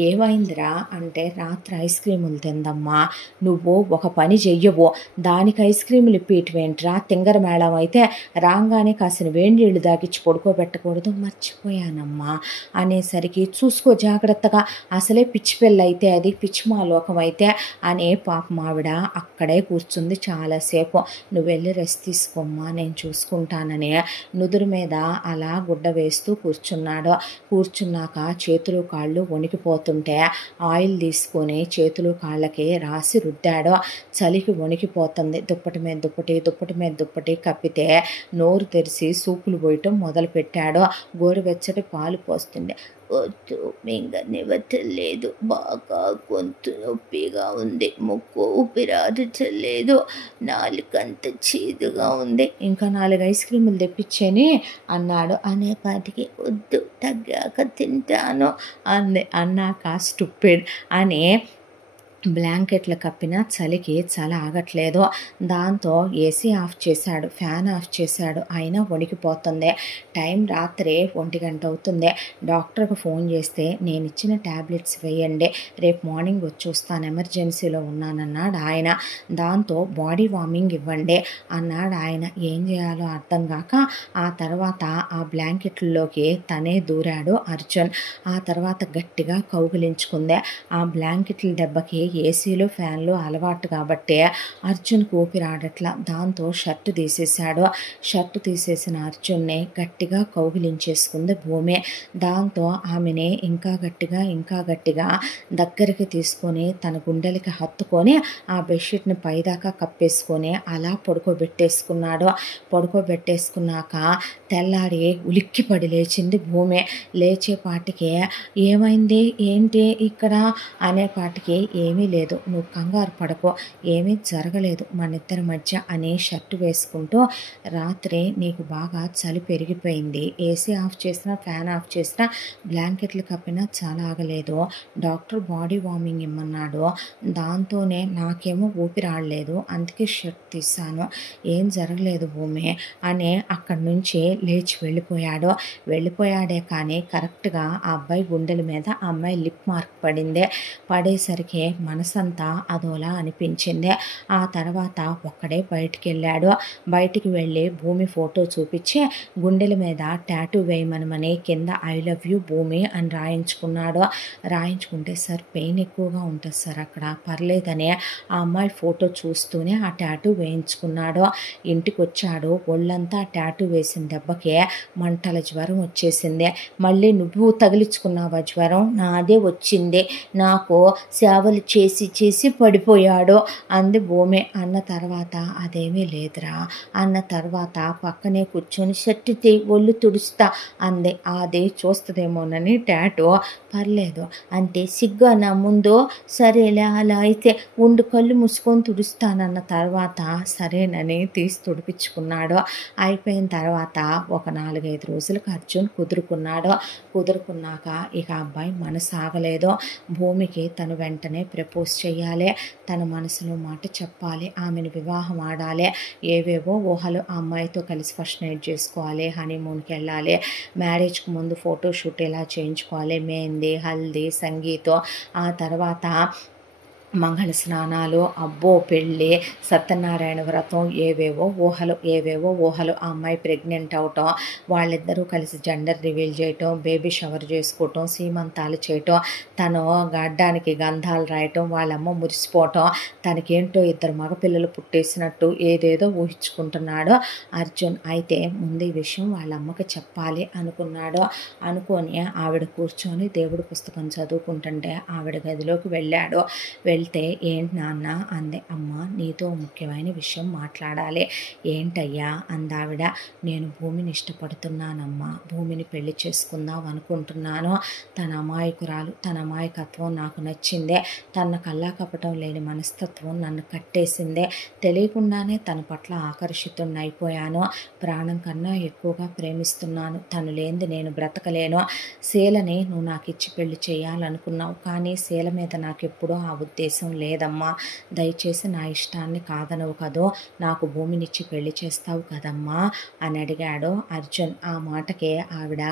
ఏమైందిరా అంటే రాత్రి ఐస్ క్రీములు తిందమ్మా, నువ్వు ఒక పని చెయ్యవు, దానికి ఐస్ క్రీములు ఇప్పిటివేంట్రా, తింగర మేళం అయితే రాగానే కాసిన వేడి నీళ్ళు దాగిచ్చి పడుకోబెట్టకూడదు, మర్చిపోయానమ్మా అనేసరికి చూసుకో జాగ్రత్తగా, అసలే పిచ్చి పిల్ల అయితే అది పిచ్చి మాలోకం అయితే అనే పాపం ఆవిడ అక్కడే కూర్చుంది చాలాసేపు. నువ్వు వెళ్ళి రెస్ట్ తీసుకోమ్మా, నేను చూసుకుంటానని నుదురు మీద అలా గుడ్డ వేస్తూ కూర్చున్నాడు. కూర్చున్నాక చేతులు కాళ్ళు వణికిపోతుంటే ఆయిల్ తీసుకొని చేతులు కాళ్ళకి రాసి రుద్దాడు. చలికి వణికిపోతుంది. దుప్పటి మీద దుప్పటి, దుప్పటి మీద దుప్పటి కప్పితే నోరు తెరిచి సూపులు పోయటం మొదలుపెట్టాడు. గోరువెచ్చటి పాలు పోస్తుంది. వద్దు, మింగనివ్వట్లేదు, బాగా గొంతు నొప్పిగా ఉంది, ముక్కు ఊపిరాడట్లేదు, నాలుకంత చేదుగా ఉంది, ఇంకా 4 ఐస్ క్రీములు తెప్పించేని అన్నాడు. అనేపాటికి వద్దు, తగ్గాక తింటాను అంది. అన్నాక స్టూపిడ్ అని బ్లాంకెట్లు కప్పిన చలికి చలి ఆగట్లేదు. దాంతో ఏసీ ఆఫ్ చేశాడు, ఫ్యాన్ ఆఫ్ చేశాడు, అయినా వణికిపోతుంది. టైం రాత్రి 1 గంట అవుతుంది. డాక్టర్కి ఫోన్ చేస్తే నేను ఇచ్చిన ట్యాబ్లెట్స్ వేయండి, రేపు మార్నింగ్ వచ్చి చూస్తాను, ఎమర్జెన్సీలో ఉన్నానన్నాడు ఆయన. దాంతో బాడీ వార్మింగ్ ఇవ్వండి అన్నాడు ఆయన. ఏం చేయాలో అర్థం కాక ఆ తర్వాత ఆ బ్లాంకెట్లలోకి తనే దూరాడు అర్జున్. ఆ తర్వాత గట్టిగా కౌగిలించుకుంది. ఆ బ్లాంకెట్ల దెబ్బకి ఏసీలు ఫ్యాన్లు అలవాటు కాబట్టి అర్జున్కి ఊపిరాడట్లా. దాంతో షర్టు తీసేశాడు. షర్టు తీసేసిన అర్జున్ని గట్టిగా కౌగిలించేసుకుంది భూమి. దాంతో ఆమెని ఇంకా గట్టిగా దగ్గరికి తీసుకొని తన గుండెలకి హత్తుకొని ఆ బెడ్షీట్ని పైదాకా కప్పేసుకొని అలా పడుకోబెట్టేసుకున్నాడు. పడుకోబెట్టేసుకున్నాక తెల్లారి ఉలిక్కిపడి లేచింది భూమి. లేచేపాటికి ఏమైంది, ఏంటి ఇక్కడ అనేపాటికి ఏమీ లేదు, నువ్వు కంగారు పడకో, ఏమీ జరగలేదు మన ఇద్దరి మధ్య అని షర్టు వేసుకుంటూ, రాత్రి నీకు బాగా చలి పెరిగిపోయింది, ఏసీ ఆఫ్ చేసినా ఫ్యాన్ ఆఫ్ చేసినా బ్లాంకెట్లు కప్పినా చాలా ఆగలేదు, డాక్టర్ బాడీ వార్మింగ్ ఇమ్మన్నాడు, దాంతోనే నాకేమో ఊపిరాడలేదు, అందుకే షర్ట్ తీశాను, ఏం జరగలేదు భూమి అని అక్కడి నుంచి లేచి వెళ్ళిపోయాడే కానీ కరెక్ట్గా ఆ అబ్బాయి గుండెల మీద ఆ అమ్మాయి లిప్ మార్క్ పడింది. పడేసరికి మనసంతా అదోలా అనిపించింది. ఆ తర్వాత ఒక్కడే బయటికి వెళ్ళి భూమి ఫోటో చూపించి గుండెల మీద టాటూ వేయమనమని కింద ఐ లవ్ యూ భూమి అని రాయించుకుంటే సార్ పెయిన్ ఎక్కువగా ఉంటుంది సార్ అక్కడ, పర్లేదని ఆ అమ్మాయి ఫోటో చూస్తూనే ఆ టాటూ వేయించుకున్నాడు. ఇంటికి వచ్చాడు. ఒళ్ళంతా టాటూ వేసిన దెబ్బకి మంటల జ్వరం వచ్చేసింది. మళ్ళీ నువ్వు తగిలించుకున్నావా జ్వరం? నాదే వచ్చింది, నాకు సేవలు చేసి చేసి పడిపోయాడు అంది భూమి. అన్న తర్వాత అదేమీ లేదురా అన్న తర్వాత పక్కనే కూర్చొని షర్టు ఒళ్ళు తుడుస్తా అంది. అది చూస్తుందేమోనని టాటూ పర్లేదు అంటే సిగ్గు నా ముందు. సరేలే అలా అయితే ఉండు కళ్ళు మూసుకొని తుడుస్తానన్న తర్వాత సరేనని తీసి తుడిపించుకున్నాడు. అయిపోయిన తర్వాత ఒక 4-5 రోజులకు అర్జున్ కుదురుకున్నాక ఇక అబ్బాయి మనసు ఆగలేదు. భూమికి తను వెంటనే ప్రపోజ్ చేయాలి, తన మనసులో మాట చెప్పాలి, ఆమెను వివాహం ఆడాలి. ఏవేవో ఊహలు, ఆ అమ్మాయితో కలిసి ఫస్ట్ నైట్ చేసుకోవాలి, హనీమూన్కి వెళ్ళాలి, మ్యారేజ్కి ముందు ఫోటోషూట్ ఎలా చేయించుకోవాలి, మెహందీ, హల్దీ, సంగీతం, ఆ తర్వాత మంగళ స్నానాలు, అబ్బో పెళ్ళి, సత్యనారాయణ వ్రతం, ఏవేవో ఊహలు. ఆ అమ్మాయి ప్రెగ్నెంట్ అవటం, వాళ్ళిద్దరూ కలిసి జెండర్ రివీల్ చేయటం, బేబీ షవర్ చేసుకోవటం, సీమంతాలు చేయటం, తను గడ్డానికి గంధాలు రాయటం, వాళ్ళమ్మ మురిసిపోవటం, తనకేంటో 2 మగపిల్లలు పుట్టేసినట్టు ఏదేదో ఊహించుకుంటున్నాడు అర్జున్. అయితే ముందు ఈ విషయం వాళ్ళ అమ్మకి చెప్పాలి అనుకొని ఆవిడ కూర్చొని దేవుడి పుస్తకం చదువుకుంటుంటే ఆవిడ గదిలోకి వెళ్ళాడు. వెళ్తే ఏంటి నాన్న అంది. అమ్మ నీతో ముఖ్యమైన విషయం మాట్లాడాలి. ఏంటయ్యా అందావిడ. నేను భూమిని ఇష్టపడుతున్నానమ్మా, భూమిని పెళ్లి చేసుకుందాం అనుకుంటున్నాను. తన అమాయకురాలు, తన అమాయకత్వం నాకు నచ్చిందే, తన కల్లా కపటం లేని మనస్తత్వం నన్ను కట్టేసిందే, తెలియకుండానే తన పట్ల ఆకర్షితున్నైపోయాను, ప్రాణం కన్నా ఎక్కువగా ప్రేమిస్తున్నాను, తను లేనిది నేను బ్రతకలేను. శీలని నువ్వు నాకు ఇచ్చి పెళ్లి చేయాలనుకున్నావు, కానీ శీల మీద నాకు ఎప్పుడూ ఆ ఉద్దేశం లేదమ్మా, దయచేసి నా ఇష్టాన్ని కాదనవు కదో, నాకు భూమినిచ్చి పెళ్లి చేస్తావు కదమ్మా అని అడిగాడు అర్జున్. ఆ మాటకే ఆవిడ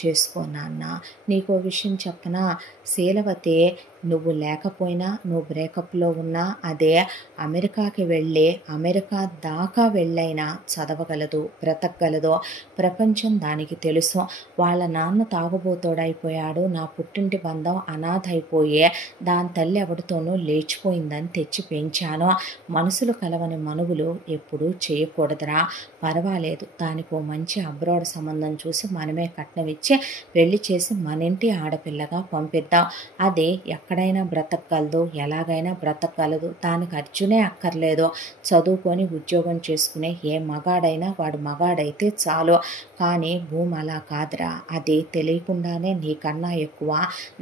చేసుకో నాన్న, నీకో విషయం చెప్పనా, శీలవతి నువ్వు లేకపోయినా, నువ్వు బ్రేకప్లో ఉన్నా అదే అమెరికాకి వెళ్ళి అమెరికా దాకా వెళ్ళైనా చదవగలదు, బ్రతకగలదు, ప్రపంచం దానికి తెలుసు. వాళ్ళ నాన్న తాగుబోతోడైపోయాడు, నా పుట్టింటి బంధం అనాథ అయిపోయే దాని తల్లి ఎవరితోనూ లేచిపోయిందని తెచ్చి పెంచాను. మనసులు కలవని మనువులు ఎప్పుడూ చేయకూడదురా, పర్వాలేదు దానికో మంచి అబ్రాడ్ సంబంధం చూసి మనమే కట్నం ఇచ్చి పెళ్లి చేసి మన ఇంటి ఆడపిల్లగా పంపిద్దాం. అది ఎక్కడైనా బ్రతకగలదు, ఎలాగైనా బ్రతకగలదు, దానికి అర్జునే అక్కర్లేదు, చదువుకొని ఉద్యోగం చేసుకునే ఏ మగాడైనా వాడు మగాడైతే చాలు. కానీ భూమి అలా కాదురా, అది తెలియకుండానే నీకన్నా ఎక్కువ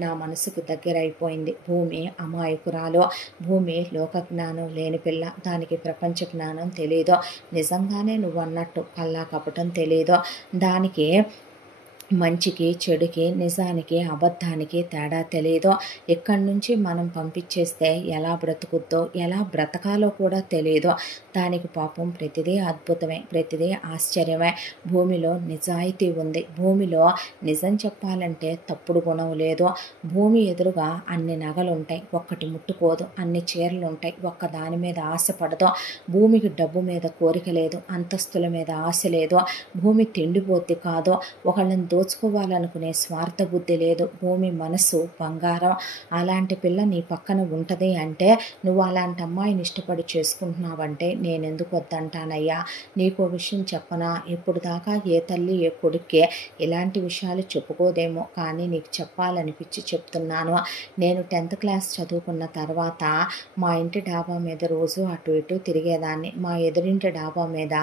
నా మనసుకు దగ్గరైపోయింది. భూమి అమాయకురాలు, భూమి లోక జ్ఞానం లేని పిల్ల, దానికి ప్రపంచ జ్ఞానం తెలీదు. నిజంగానే నువ్వు అన్నట్టు కల్లా కపటం తెలీదు, దానికి మంచికి చెడుకి, నిజానికి అబద్ధానికి తేడా తెలియదు. ఇక్కడి నుంచి మనం పంపించేస్తే ఎలా బ్రతుకుద్దో, ఎలా బ్రతకాలో కూడా తెలియదు. దానికి పాపం ప్రతిదీ అద్భుతమే, ప్రతిదీ ఆశ్చర్యమే. భూమిలో నిజాయితీ ఉంది, భూమిలో నిజం చెప్పాలంటే తప్పుడు గుణం లేదు. భూమి ఎదురుగా అన్ని నగలుంటాయి, ఒక్కటి ముట్టుకోదు, అన్ని చీరలు ఉంటాయి, ఒక్క దాని మీద ఆశపడదు. భూమికి డబ్బు మీద కోరిక లేదు, అంతస్తుల మీద ఆశ లేదు. భూమి తిండిపోద్ది కాదు, ఒకళ్ళని దోచుకోవాలనుకునే స్వార్థ బుద్ధి లేదు. భూమి మనసు బంగారం. అలాంటి పిల్ల నీ పక్కన ఉంటుంది అంటే, నువ్వు అలాంటి అమ్మాయిని ఇష్టపడి చేసుకుంటున్నావంటే నేనెందుకు వద్దంటానయ్యా. నీకో విషయం చెప్పనా, ఇప్పుడు దాకా ఏ తల్లి ఏ కొడుక్కే ఇలాంటి విషయాలు చెప్పుకోదేమో, కానీ నీకు చెప్పాలనిపించి చెప్తున్నాను. నేను 10th క్లాస్ చదువుకున్న తర్వాత మా ఇంటి డాబా మీద రోజు అటు ఇటు తిరిగేదాన్ని. మా ఎదురింటి డాబా మీద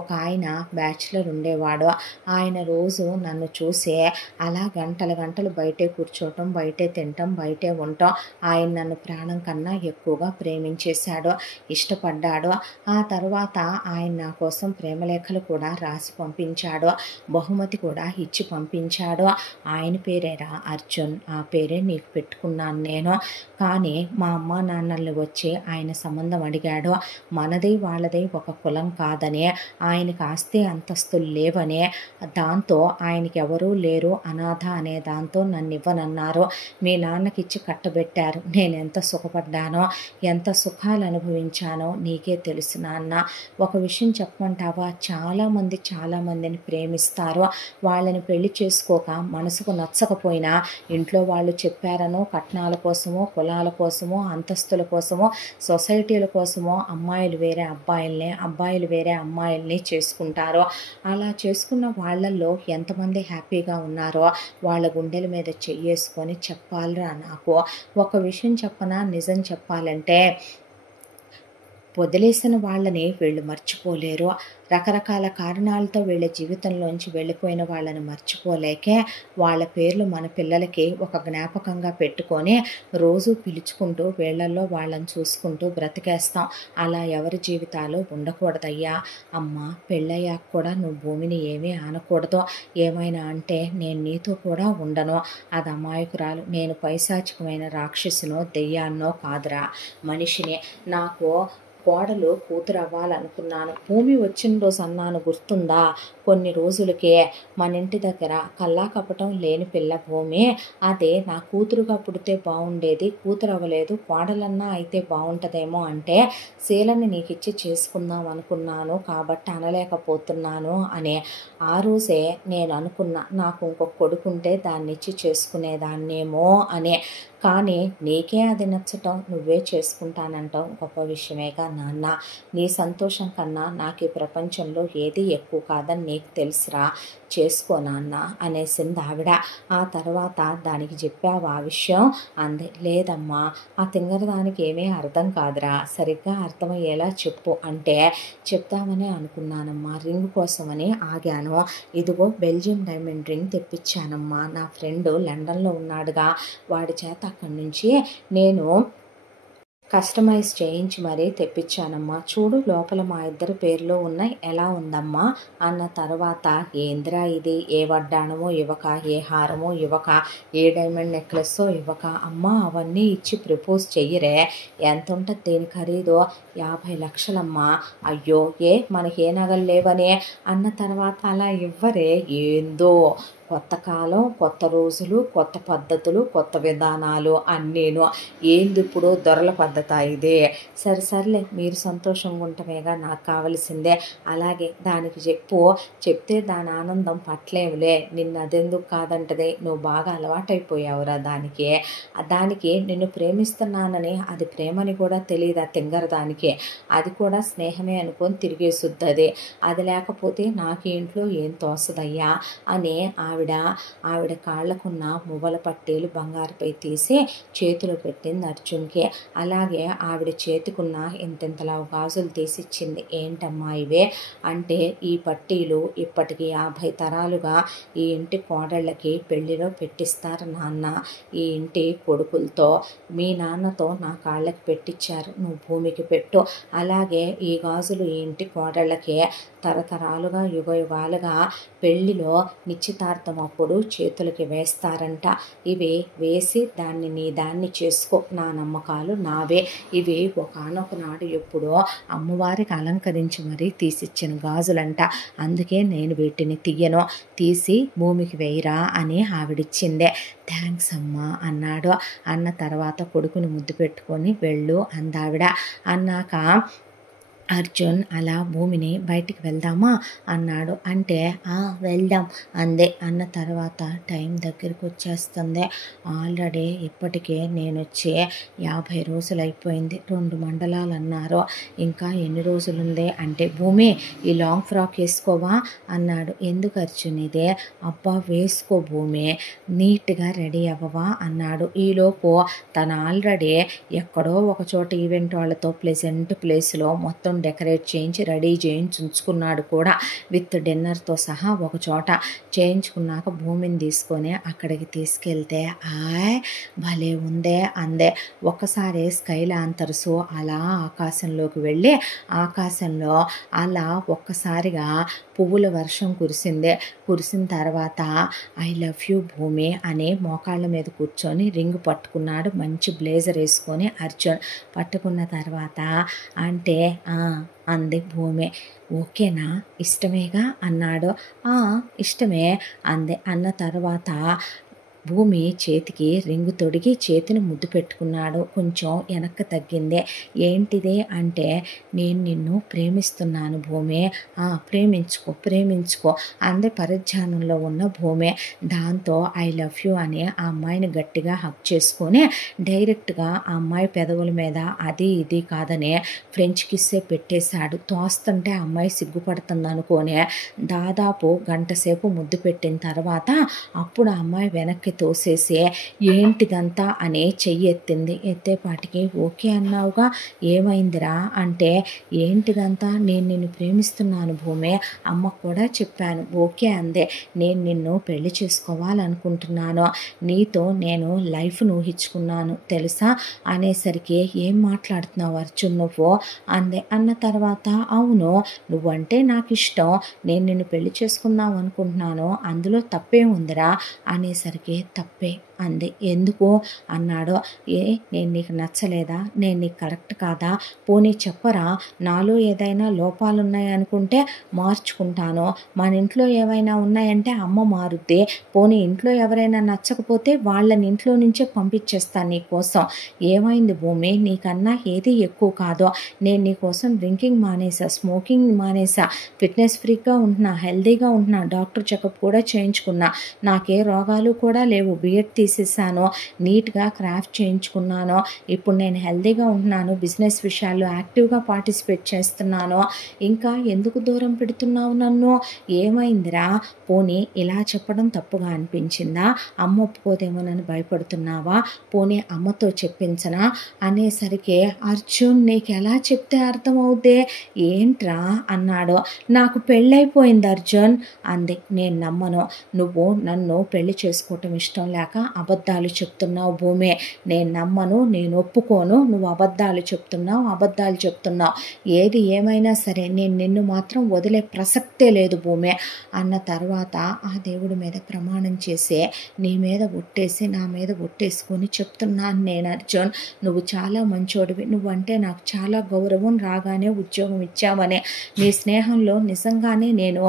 ఒక ఆయన బ్యాచులర్ ఉండేవాడు. ఆయన రోజు నన్ను చూసి అలా గంటలు బయటే కూర్చోవటం, బయటే తినటం, బయటే ఉండటం. ఆయన నన్ను ప్రాణం కన్నా ఎక్కువగా ప్రేమించేశాడు, ఇష్టపడ్డాడు. ఆ తర్వాత ఆయన నా కోసం ప్రేమలేఖలు కూడా రాసి పంపించాడు, బహుమతి కూడా ఇచ్చి పంపించాడు. ఆయన పేరేరా అర్జున్, ఆ పేరే నీకు పెట్టుకున్నాను నేను. కానీ మా అమ్మ నాన్నల్ని వచ్చి ఆయన సంబంధం అడిగాడు. మనది వాళ్ళది ఒక కులం కాదని, ఆయనకి ఆస్తి అంతస్తులు లేవని, దాంతో ఆయనకి ఎవరూ లేరు, అనాథ అనే దాంతో నన్ను ఇవ్వనన్నారు. మీ నాన్నకిచ్చి కట్టబెట్టారు. నేను ఎంత సుఖపడ్డానో, ఎంత సుఖాలు అనుభవించానో నీకే తెలుసు నాన్న. ఒక విషయం చెప్పమంటావా, చాలామందిని ప్రేమిస్తారు, వాళ్ళని పెళ్లి చేసుకోక మనసుకు నచ్చకపోయినా ఇంట్లో వాళ్ళు చెప్పారనో, కట్నాల కోసమో, కులాల కోసమో, అంతస్తుల కోసమో, సొసైటీల కోసమో అమ్మాయిలు వేరే అబ్బాయిల్ని, అబ్బాయిలు వేరే అమ్మాయిల్ని చేసుకుంటారు. అలా చేసుకున్న వాళ్ళల్లో ఎంతమంది హ్యాపీగా ఉన్నారో వాళ్ళ గుండెల మీద చెయ్యేసుకొని చెప్పాలిరా నాకు. ఒక విషయం చెప్పనా, నిజం చెప్పాలంటే వదిలేసిన వాళ్ళని వీళ్ళు మర్చిపోలేరు. రకరకాల కారణాలతో వీళ్ళ జీవితంలోంచి వెళ్ళిపోయిన వాళ్ళని మర్చిపోలేకే వాళ్ళ పేర్లు మన పిల్లలకి ఒక జ్ఞాపకంగా పెట్టుకొని రోజు పిలుచుకుంటూ వీళ్ళల్లో వాళ్ళని చూసుకుంటూ బ్రతికేస్తాం. అలా ఎవరి జీవితాలు ఉండకూడదయ్యా. అమ్మ, పెళ్ళయ్యాక కూడా నువ్వు భూమిని ఏమీ అనకూడదు. ఏమైనా అంటే నేను నీతో కూడా ఉండను. అది అమాయకురాలు. నేను పైశాచికమైన రాక్షసునో దెయ్యాన్నో కాదురా, మనిషిని. నాకు కోడలు కూతురు అవ్వాలనుకున్నాను. భూమి వచ్చిన రోజు అన్నాను, గుర్తుందా? కొన్ని రోజులకే మన ఇంటి దగ్గర కల్లా కపటం లేని పిల్ల భూమి. అదే నా కూతురుగా పుడితే బాగుండేది, కూతురు అవ్వలేదు, కోడలన్నా అయితే బాగుంటుందేమో అంటే శీలని నీకు ఇచ్చి చేసుకుందాం అనుకున్నాను కాబట్టి అనలేకపోతున్నాను అని. ఆ రోజే నేను అనుకున్నా, నాకు ఇంకొక కొడుకుంటే దాన్ని ఇచ్చి చేసుకునేదాన్నేమో అని. కానీ నీకే అది నచ్చటం, నువ్వే చేసుకుంటానంటావు గొప్ప విషయమేగా నాన్న. నీ సంతోషం కన్నా నాకు ఈ ప్రపంచంలో ఏది ఎక్కువ కాదని నీకు తెలుసురా, చేసుకో నాన్న అనేసింది ఆవిడ. ఆ తర్వాత దానికి చెప్పావు ఆ విషయం అంది. లేదమ్మా, ఆ తింగరదానికి ఏమీ అర్థం కాదురా, సరిగ్గా అర్థమయ్యేలా చెప్పు అంటే చెప్తామని అనుకున్నానమ్మా. రింగ్ కోసమని ఆగాను. ఇదిగో బెల్జియం డైమండ్ రింగ్ తెప్పించానమ్మా. నా ఫ్రెండ్ లండన్లో ఉన్నాడుగా, వాడి చేత అక్కడి నుంచి నేను కస్టమైజ్ చేయించి మరీ తెప్పించానమ్మా. చూడు, లోపల మా ఇద్దరి పేర్లో ఉన్నాయి, ఎలా ఉందమ్మా అన్న తర్వాత, ఏంద్రా ఇది, ఏ వడ్డాణమో ఇవ్వక, ఏ హారమో ఇవ్వక, ఏ డైమండ్ నెక్లెస్సో ఇవ్వక, అమ్మా అవన్నీ ఇచ్చి ప్రపోజ్ చెయ్యరే, ఎంత ఉంటుంది దేని ఖరీదు? 50 లక్షలమ్మా. అయ్యో, ఏ మనకి ఏ నగలు లేవనే అన్న తర్వాత, అలా ఇవ్వరే, ఏందో కొత్త కాలం, కొత్త రోజులు, కొత్త పద్ధతులు, కొత్త విధానాలు అన్నీను. ఏంది ఇప్పుడు దొరల పద్ధత ఇదే? సరే మీరు సంతోషంగా ఉండటమేగా నాకు కావలసిందే. అలాగే దానికి చెప్పు, చెప్తే దాని ఆనందం పట్లేములే. నిన్ను అదెందుకు కాదంటది, నువ్వు బాగా అలవాటైపోయావురా దానికి. దానికి నిన్ను ప్రేమిస్తున్నానని అది ప్రేమని కూడా తెలియదు ఆ తింగర దానికి. అది కూడా స్నేహమే అనుకొని తిరిగేసుద్ది. అది లేకపోతే నాకు ఇంట్లో ఏం తోసదయ్యా అని ఆవిడ కాళ్లకున్న మువ్వల పట్టీలు బంగారుపై తీసి చేతిలో పెట్టింది అర్జున్కి. అలాగే ఆవిడ చేతికున్న ఇంతింతలా గాజులు తీసిచ్చింది. ఏంటమ్మా ఇవే అంటే, ఈ పట్టీలు ఇప్పటికి 50 తరాలుగా ఈ ఇంటి కోడళ్ళకి పెళ్లిలో పెట్టిస్తారు నాన్న. ఈ ఇంటి కొడుకులతో మీ నాన్నతో నా కాళ్ళకి పెట్టించారు, నువ్వు భూమికి పెట్టు. అలాగే ఈ గాజులు ఈ ఇంటి కోడళ్ళకి తరతరాలుగా యుగాలుగా పెళ్లిలో నిశ్చితార్థం అప్పుడు చేతులకి వేస్తారంట. ఇవి వేసి దాన్ని చేసుకో. నా నమ్మకాలు నావే. ఇవి ఒకానొక నాడు ఎప్పుడో అమ్మవారికి అలంకరించి మరీ తీసిచ్చిన గాజులంట. అందుకే నేను వీటిని తీయను, తీసి భూమికి వేయరా అని ఆవిడిచ్చిందే. థ్యాంక్స్ అమ్మా అన్నాడు. అన్న తర్వాత కొడుకుని ముద్దు పెట్టుకొని వెళ్ళు అందావిడ. అన్నాక అర్జున్ అలా భూమిని బయటికి వెళ్దామా అన్నాడు. అంటే వెళ్దాం అందే. అన్న తర్వాత టైం దగ్గరికి వచ్చేస్తుంది. ఆల్రెడీ ఇప్పటికే నేను వచ్చి 50 రోజులు అయిపోయింది. 2 మండలాలు అన్నారు, ఇంకా ఎన్ని రోజులు ఉంది అంటే, భూమి ఈ లాంగ్ ఫ్రాక్ వేసుకోవా అన్నాడు. ఎందుకు అర్జున్ ఇదే? అబ్బా వేసుకో భూమి, నీట్గా రెడీ అవ్వవా అన్నాడు. ఈలోపు తను ఆల్రెడీ ఎక్కడో ఒక చోట ఈవెంట్ వాళ్ళతో ప్లెజెంట్ ప్లేస్లో మొత్తం డెకరేట్ చేయించి రెడీ చేయించి ఉంచుకున్నాడు కూడా, విత్ డిన్నర్తో సహా ఒక చోట చేయించుకున్నాక భూమిని తీసుకొని అక్కడికి తీసుకెళ్తే భలే ఉందే అందే. ఒక్కసారి స్కై లాంతర్స్ అలా ఆకాశంలోకి వెళ్ళి ఆకాశంలో అలా ఒక్కసారిగా పువ్వుల వర్షం కురిసిన తర్వాత ఐ లవ్ యూ భూమి అని మోకాళ్ళ మీద కూర్చొని రింగ్ పట్టుకున్నాడు. మంచి బ్లేజర్ వేసుకొని అర్జున్ పట్టుకున్న తర్వాత అంటే అంది భూమి. ఓకేనా, ఇష్టమేగా అన్నాడు. ఇష్టమే అంది. అన్న తర్వాత భూమి చేతికి రింగు తొడిగి చేతిని ముద్దు పెట్టుకున్నాడు. కొంచెం వెనక్కి తగ్గింది. ఏంటిది అంటే, నేను నిన్ను ప్రేమిస్తున్నాను భూమి, ప్రేమించుకో అందే పరధ్యానంలో ఉన్న భూమి. దాంతో ఐ లవ్ యూ అని ఆ అమ్మాయిని గట్టిగా హక్ చేసుకొని డైరెక్ట్గా ఆ అమ్మాయి పెదవుల మీద అది ఇది కాదని ఫ్రెంచ్ కిస్సే పెట్టేశాడు. తోస్తుంటే ఆ అమ్మాయి సిగ్గుపడుతుంది అనుకోనే దాదాపు గంట సేపు ముద్దు పెట్టిన తర్వాత అప్పుడు ఆ అమ్మాయి వెనక్కి తోసేసి ఏంటిదంతా అని చెయ్యి ఎత్తింది. ఎత్తేపాటికి ఓకే అన్నావుగా, ఏమైందిరా అంటే, ఏంటిదంతా, నేను నిన్ను ప్రేమిస్తున్నాను భూమి, అమ్మకు కూడా చెప్పాను, ఓకే అందే. నేను నిన్ను పెళ్లి చేసుకోవాలనుకుంటున్నాను, నీతో నేను లైఫ్ను ఊహించుకున్నాను తెలుసా అనేసరికి ఏం మాట్లాడుతున్నావు అర్జున్ నువ్వు అందే. అన్న తర్వాత అవును, నువ్వంటే నాకు ఇష్టం, నేను నిన్ను పెళ్లి చేసుకుందాం అనుకుంటున్నాను, అందులో తప్పే ఉందిరా అనేసరికి తప్పే అంది. ఎందుకు అన్నాడు. నేను నీకు నచ్చలేదా, నేను నీకు కరెక్ట్ కాదా, పోనీ చెప్పరా, నాలో ఏదైనా లోపాలు ఉన్నాయనుకుంటే మార్చుకుంటాను, మన ఇంట్లో ఏవైనా ఉన్నాయంటే అమ్మ మారుద్ది, పోనీ ఇంట్లో ఎవరైనా నచ్చకపోతే వాళ్ళని ఇంట్లో నుంచే పంపించేస్తాను నీకోసం. ఏమైంది భూమి, నీకన్నా ఏది ఎక్కువ కాదు, నేను నీకోసం డ్రింకింగ్ మానేసా, స్మోకింగ్ మానేసా, ఫిట్నెస్ ఫ్రీగా ఉంటున్నా, హెల్దీగా ఉంటున్నా, డాక్టర్ చెకప్ కూడా చేయించుకున్నా, నాకే రోగాలు కూడా లేవు, బిఎడ్ తీసేసాను, నీట్గా క్రాఫ్ట్ చేయించుకున్నాను, ఇప్పుడు నేను హెల్దీగా ఉంటున్నాను, బిజినెస్ విషయాల్లో యాక్టివ్గా పార్టిసిపేట్ చేస్తున్నాను, ఇంకా ఎందుకు దూరం పెడుతున్నావు నన్ను, ఏమైందిరా, పోనీ ఇలా చెప్పడం తప్పుగా అనిపించిందా, అమ్మ ఒప్పుకోదేమోనని భయపడుతున్నావా, పోనీ అమ్మతో చెప్పించనా అనేసరికి అర్జున్ నీకు ఎలా చెప్తే అర్థమవుద్దే, ఏంట్రా అన్నాడు. నాకు పెళ్ళైపోయింది అర్జున్ అంది. నేను నమ్మను, నువ్వు నన్ను పెళ్లి చేసుకోవటం ఇష్టం లేక అబద్ధాలు చెప్తున్నావు భూమి, నేను నమ్మను, నేను ఒప్పుకోను, నువ్వు అబద్ధాలు చెప్తున్నావు, ఏది ఏమైనా సరే నేను నిన్ను మాత్రం వదిలే ప్రసక్తే లేదు భూమి అన్న తర్వాత ఆ దేవుడి మీద ప్రమాణం చేసి నీ మీద ఒట్టేసి నా మీద ఒట్టేసుకొని చెప్తున్నాను నేను అర్జున్, నువ్వు చాలా మంచోడివి, నువ్వంటే నాకు చాలా గౌరవం, రాగానే ఉద్యోగం ఇచ్చావనే నీ స్నేహంలో నిజంగానే నేను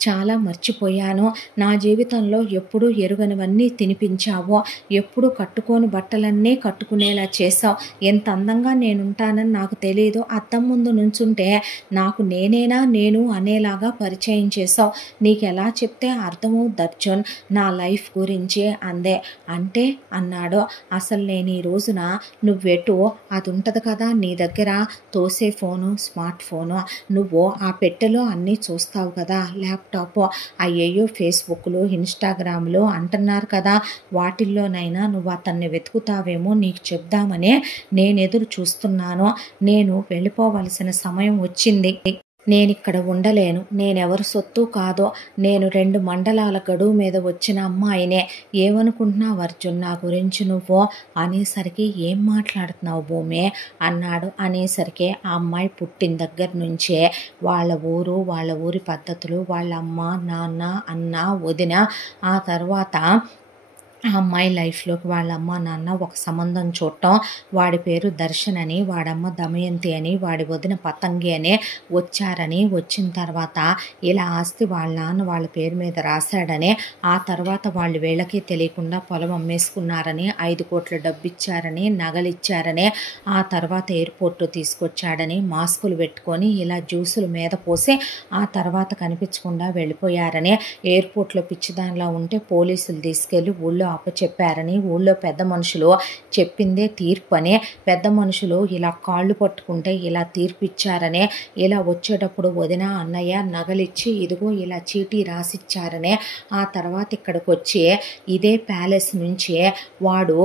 చాలా మర్చిపోయాను, నా జీవితంలో ఎప్పుడూ ఎరుగనివన్నీ తినిపించావు, ఎప్పుడు కట్టుకోని బట్టలన్నీ కట్టుకునేలా చేసావు, ఎంత అందంగా నేనుంటానని నాకు తెలియదు, అద్దం ముందు నుంచుంటే నాకు నేను అనేలాగా పరిచయం చేసావు, నీకు ఎలా చెప్తే అర్థమవుద్ది అర్జున్ నా లైఫ్ గురించి అందే. అంటే అన్నాడు, అసలు నేను ఈ రోజున నువ్వెటు అది ఉంటుంది కదా నీ దగ్గర తోసే ఫోను, స్మార్ట్ ఫోను, నువ్వు ఆ పెట్టెలో అన్నీ చూస్తావు కదా, ల్యాప్టాప్, అయ్యయ్యో ఫేస్బుక్లు, ఇన్స్టాగ్రామ్లు అంటున్నారు కదా, వాటిల్లోనైనా నువ్వు అతన్ని వెతుకుతావేమో నీకు చెప్దామనే నేను ఎదురు చూస్తున్నాను, నేను వెళ్ళిపోవలసిన సమయం వచ్చింది, నేనిక్కడ ఉండలేను, నేనెవరు సొత్తు కాదో, నేను 2 మండలాల గడువు మీద వచ్చిన అమ్మాయినే, ఏమనుకుంటున్నావు అర్జున్ నా గురించి నువ్వు అనేసరికి ఏం మాట్లాడుతున్నావు భూమి అన్నాడు. అనేసరికి ఆ అమ్మాయి పుట్టిన దగ్గర నుంచే వాళ్ళ ఊరి పద్ధతులు, వాళ్ళ అమ్మ నాన్న అన్న వదిన, ఆ తర్వాత ఆ అమ్మాయి లైఫ్లోకి వాళ్ళ అమ్మ నాన్న ఒక సంబంధం చూడటం, వాడి పేరు దర్శన్ అని, వాడమ్మ దమయంతి అని, వాడి వదిన పతంగి అని వచ్చారని, వచ్చిన తర్వాత ఇలా ఆస్తి వాళ్ళ నాన్న వాళ్ళ పేరు మీద రాశాడని, ఆ తర్వాత వాళ్ళు వీళ్ళకి తెలియకుండా పొలం అమ్మేసుకున్నారని, 5 కోట్ల డబ్బు ఇచ్చారని, నగలిచ్చారని, ఆ తర్వాత ఎయిర్పోర్టు తీసుకొచ్చాడని, మాస్కులు పెట్టుకొని ఇలా జ్యూసుల మీద పోసి ఆ తర్వాత కనిపించకుండా వెళ్ళిపోయారని, ఎయిర్పోర్ట్లో పిచ్చిదానిలా ఉంటే పోలీసులు తీసుకెళ్ళి ఊళ్ళో అప్పచెప్పారని, ఊళ్ళో పెద్ద మనుషులు చెప్పిందే తీర్పు అని, పెద్ద మనుషులు ఇలా కాళ్ళు పట్టుకుంటే ఇలా తీర్పు ఇచ్చారని, ఇలా వచ్చేటప్పుడు వదిన అన్నయ్య నగలిచ్చి ఇదిగో ఇలా చీటీ రాసిచ్చారని, ఆ తర్వాత ఇక్కడికి వచ్చి ఇదే ప్యాలెస్ నుంచి వాడు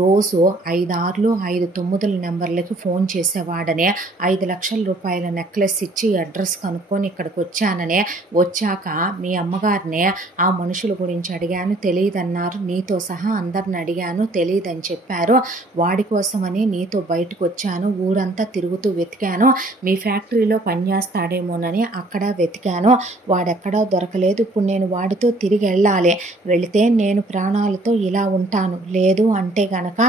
రోజు 5 6 5 9 నెంబర్లకి ఫోన్ చేసేవాడనే, 5 లక్షల రూపాయల నెక్లెస్ ఇచ్చి అడ్రస్ కనుక్కొని ఇక్కడికి వచ్చాననే, వచ్చాక మీ అమ్మగారిని ఆ మనుషుల గురించి అడిగాను, తెలియదన్నారు, నీతో సహా అందరిని అడిగాను, తెలియదని చెప్పారు, వాడి కోసమని నీతో బయటకు వచ్చాను, ఊరంతా తిరుగుతూ వెతికాను, మీ ఫ్యాక్టరీలో పనిచేస్తాడేమోనని అక్కడ వెతికాను, వాడెక్కడా దొరకలేదు, ఇప్పుడు నేను వాడితో తిరిగి వెళ్ళాలి, వెళితే నేను ప్రాణాలతో ఇలా ఉంటాను, లేదు అంటే గనక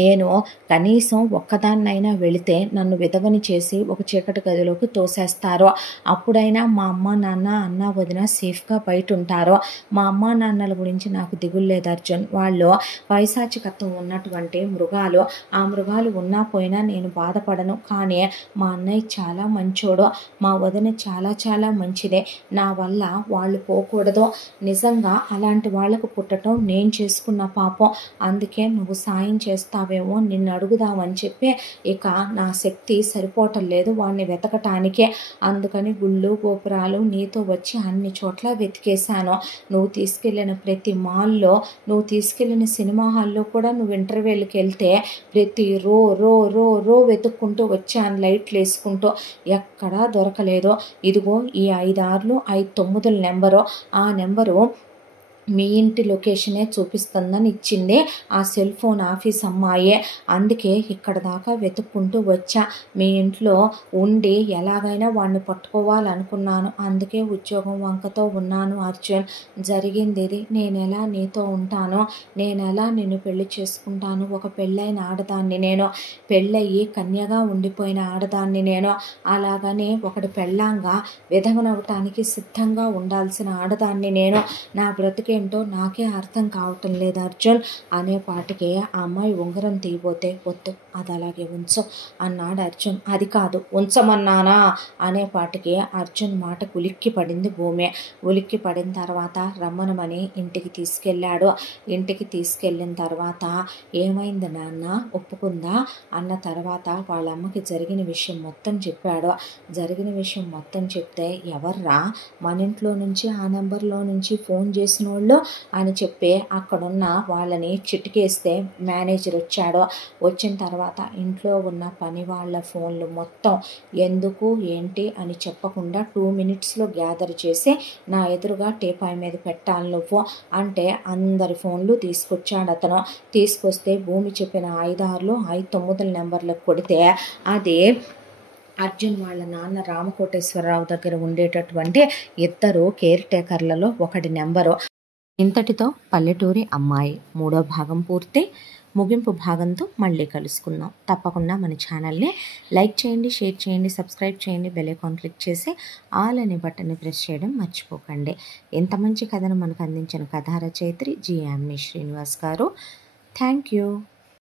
నేను కనీసం ఒక్కదాన్నైనా వెళితే నన్ను విధవని చేసి ఒక చీకటి గదిలోకి తోసేస్తారో, అప్పుడైనా మా అమ్మ నాన్న అన్న వదిన సేఫ్గా బయట ఉంటారో. మా అమ్మ నాన్నల గురించి నాకు దిగులు లేదు అర్జున్. వాళ్ళు పైశాచికత్వం ఉన్నటువంటి మృగాలు. ఆ మృగాలు ఉన్నా పోయినా నేను బాధపడను. కానీ మా అన్నయ్య చాలా మంచోడు, మా వదిన చాలా చాలా మంచిదే. నా వల్ల వాళ్ళు పోకూడదు. నిజంగా అలాంటి వాళ్ళకు పుట్టడం నేను చేసుకున్న పాపం. అందుకే నువ్వు సాయం చేస్తావేమో నిన్ను అడుగుదామని చెప్పి ఇక నా శక్తి సరిపోవటం లేదు వాడిని వెతకటానికే. అందుకని గుళ్ళు గోపురాలు నీతో వచ్చి అన్ని చోట్ల వెతికేశాను. నువ్వు తీసుకెళ్ళిన ప్రతి మాల్లో, నువ్వు తీసుకెళ్ళిన సినిమా హాల్లో కూడా నువ్వు ఇంటర్వ్యూలకు వెళ్తే ప్రతి రో రో రో రో వెతుక్కుంటూ వచ్చాను లైట్లు వేసుకుంటూ. ఎక్కడా దొరకలేదు. ఇదిగో ఈ 5 6 5 9 నెంబరు, ఆ నెంబరు మీ ఇంటి లొకేషనే చూపిస్తుందని ఇచ్చింది ఆ సెల్ ఫోన్ ఆఫీస్ అమ్మాయే. అందుకే ఇక్కడ దాకా వెతుక్కుంటూ వచ్చా. మీ ఇంట్లో ఉండి ఎలాగైనా వాడిని పట్టుకోవాలనుకున్నాను. అందుకే ఉద్యోగం వంకతో ఉన్నాను అర్జున్. జరిగింది ఇది. నేనెలా నీతో ఉంటాను, నేనెలా నిన్ను పెళ్లి చేసుకుంటాను. ఒక పెళ్ళైన ఆడదాన్ని నేను, పెళ్ళయ్యి కన్యగా ఉండిపోయిన ఆడదాన్ని నేను. అలాగని ఒకటి పెళ్ళాంగా విధవనవటానికి సిద్ధంగా ఉండాల్సిన ఆడదాన్ని నేను. నా బ్రతికేంటో నాకే అర్థం కావటం లేదు అర్జున్. అనేపాటికి ఆ అమ్మాయి ఉంగరం తీయబోతే వద్దు అది అలాగే ఉంచు అన్నాడు అర్జున్. అది కాదు ఉంచమన్నానా అనేపాటికి అర్జున్ మాట ఉలిక్కి పడింది భూమి. ఉలిక్కి పడిన తర్వాత రమ్మనమని ఇంటికి తీసుకెళ్ళాడు. ఇంటికి తీసుకెళ్ళిన తర్వాత ఏమైంది నాన్న ఒప్పుకుందా అన్న తర్వాత వాళ్ళ అమ్మకి జరిగిన విషయం మొత్తం చెప్పాడు. జరిగిన విషయం మొత్తం చెప్తే ఎవర్రా మన ఇంట్లో నుంచి ఆ నెంబర్లో నుంచి ఫోన్ చేసిన వాళ్ళు అని చెప్పి అక్కడున్న వాళ్ళని చిటికేస్తే మేనేజర్ వచ్చాడు. వచ్చిన తర్వాత ఇంట్లో ఉన్న పని వాళ్ళ ఫోన్లు మొత్తం ఎందుకు ఏంటి అని చెప్పకుండా 2 minutesలో గ్యాదర్ చేసి నా ఎదురుగా టీపాయ్ మీద పెట్టాలి నువ్వు అంటే అందరి ఫోన్లు తీసుకొచ్చాడు అతను. తీసుకొస్తే భూమి చెప్పిన 5 6 5 9 నెంబర్లకు కొడితే అది అర్జున్ వాళ్ళ నాన్న రామకోటేశ్వరరావు దగ్గర ఉండేటటువంటి 2 కేర్ టేకర్లలో ఒకటి నెంబరు. ఇంతటితో పల్లెటూరి అమ్మాయి 3వ భాగం పూర్తి. ముగింపు భాగంతో మళ్ళీ కలుసుకుందాం. తప్పకుండా మన ఛానల్ని లైక్ చేయండి, షేర్ చేయండి, సబ్స్క్రైబ్ చేయండి, బెల్ ఐకాన్ క్లిక్ చేసి ఆల్ అనే బటన్ని ప్రెస్ చేయడం మర్చిపోకండి. ఇంత మంచి కథను మనకు అందించిన కథా రచయిత్రి జి. యామిని శ్రీనివాస్ గారు. Thank you.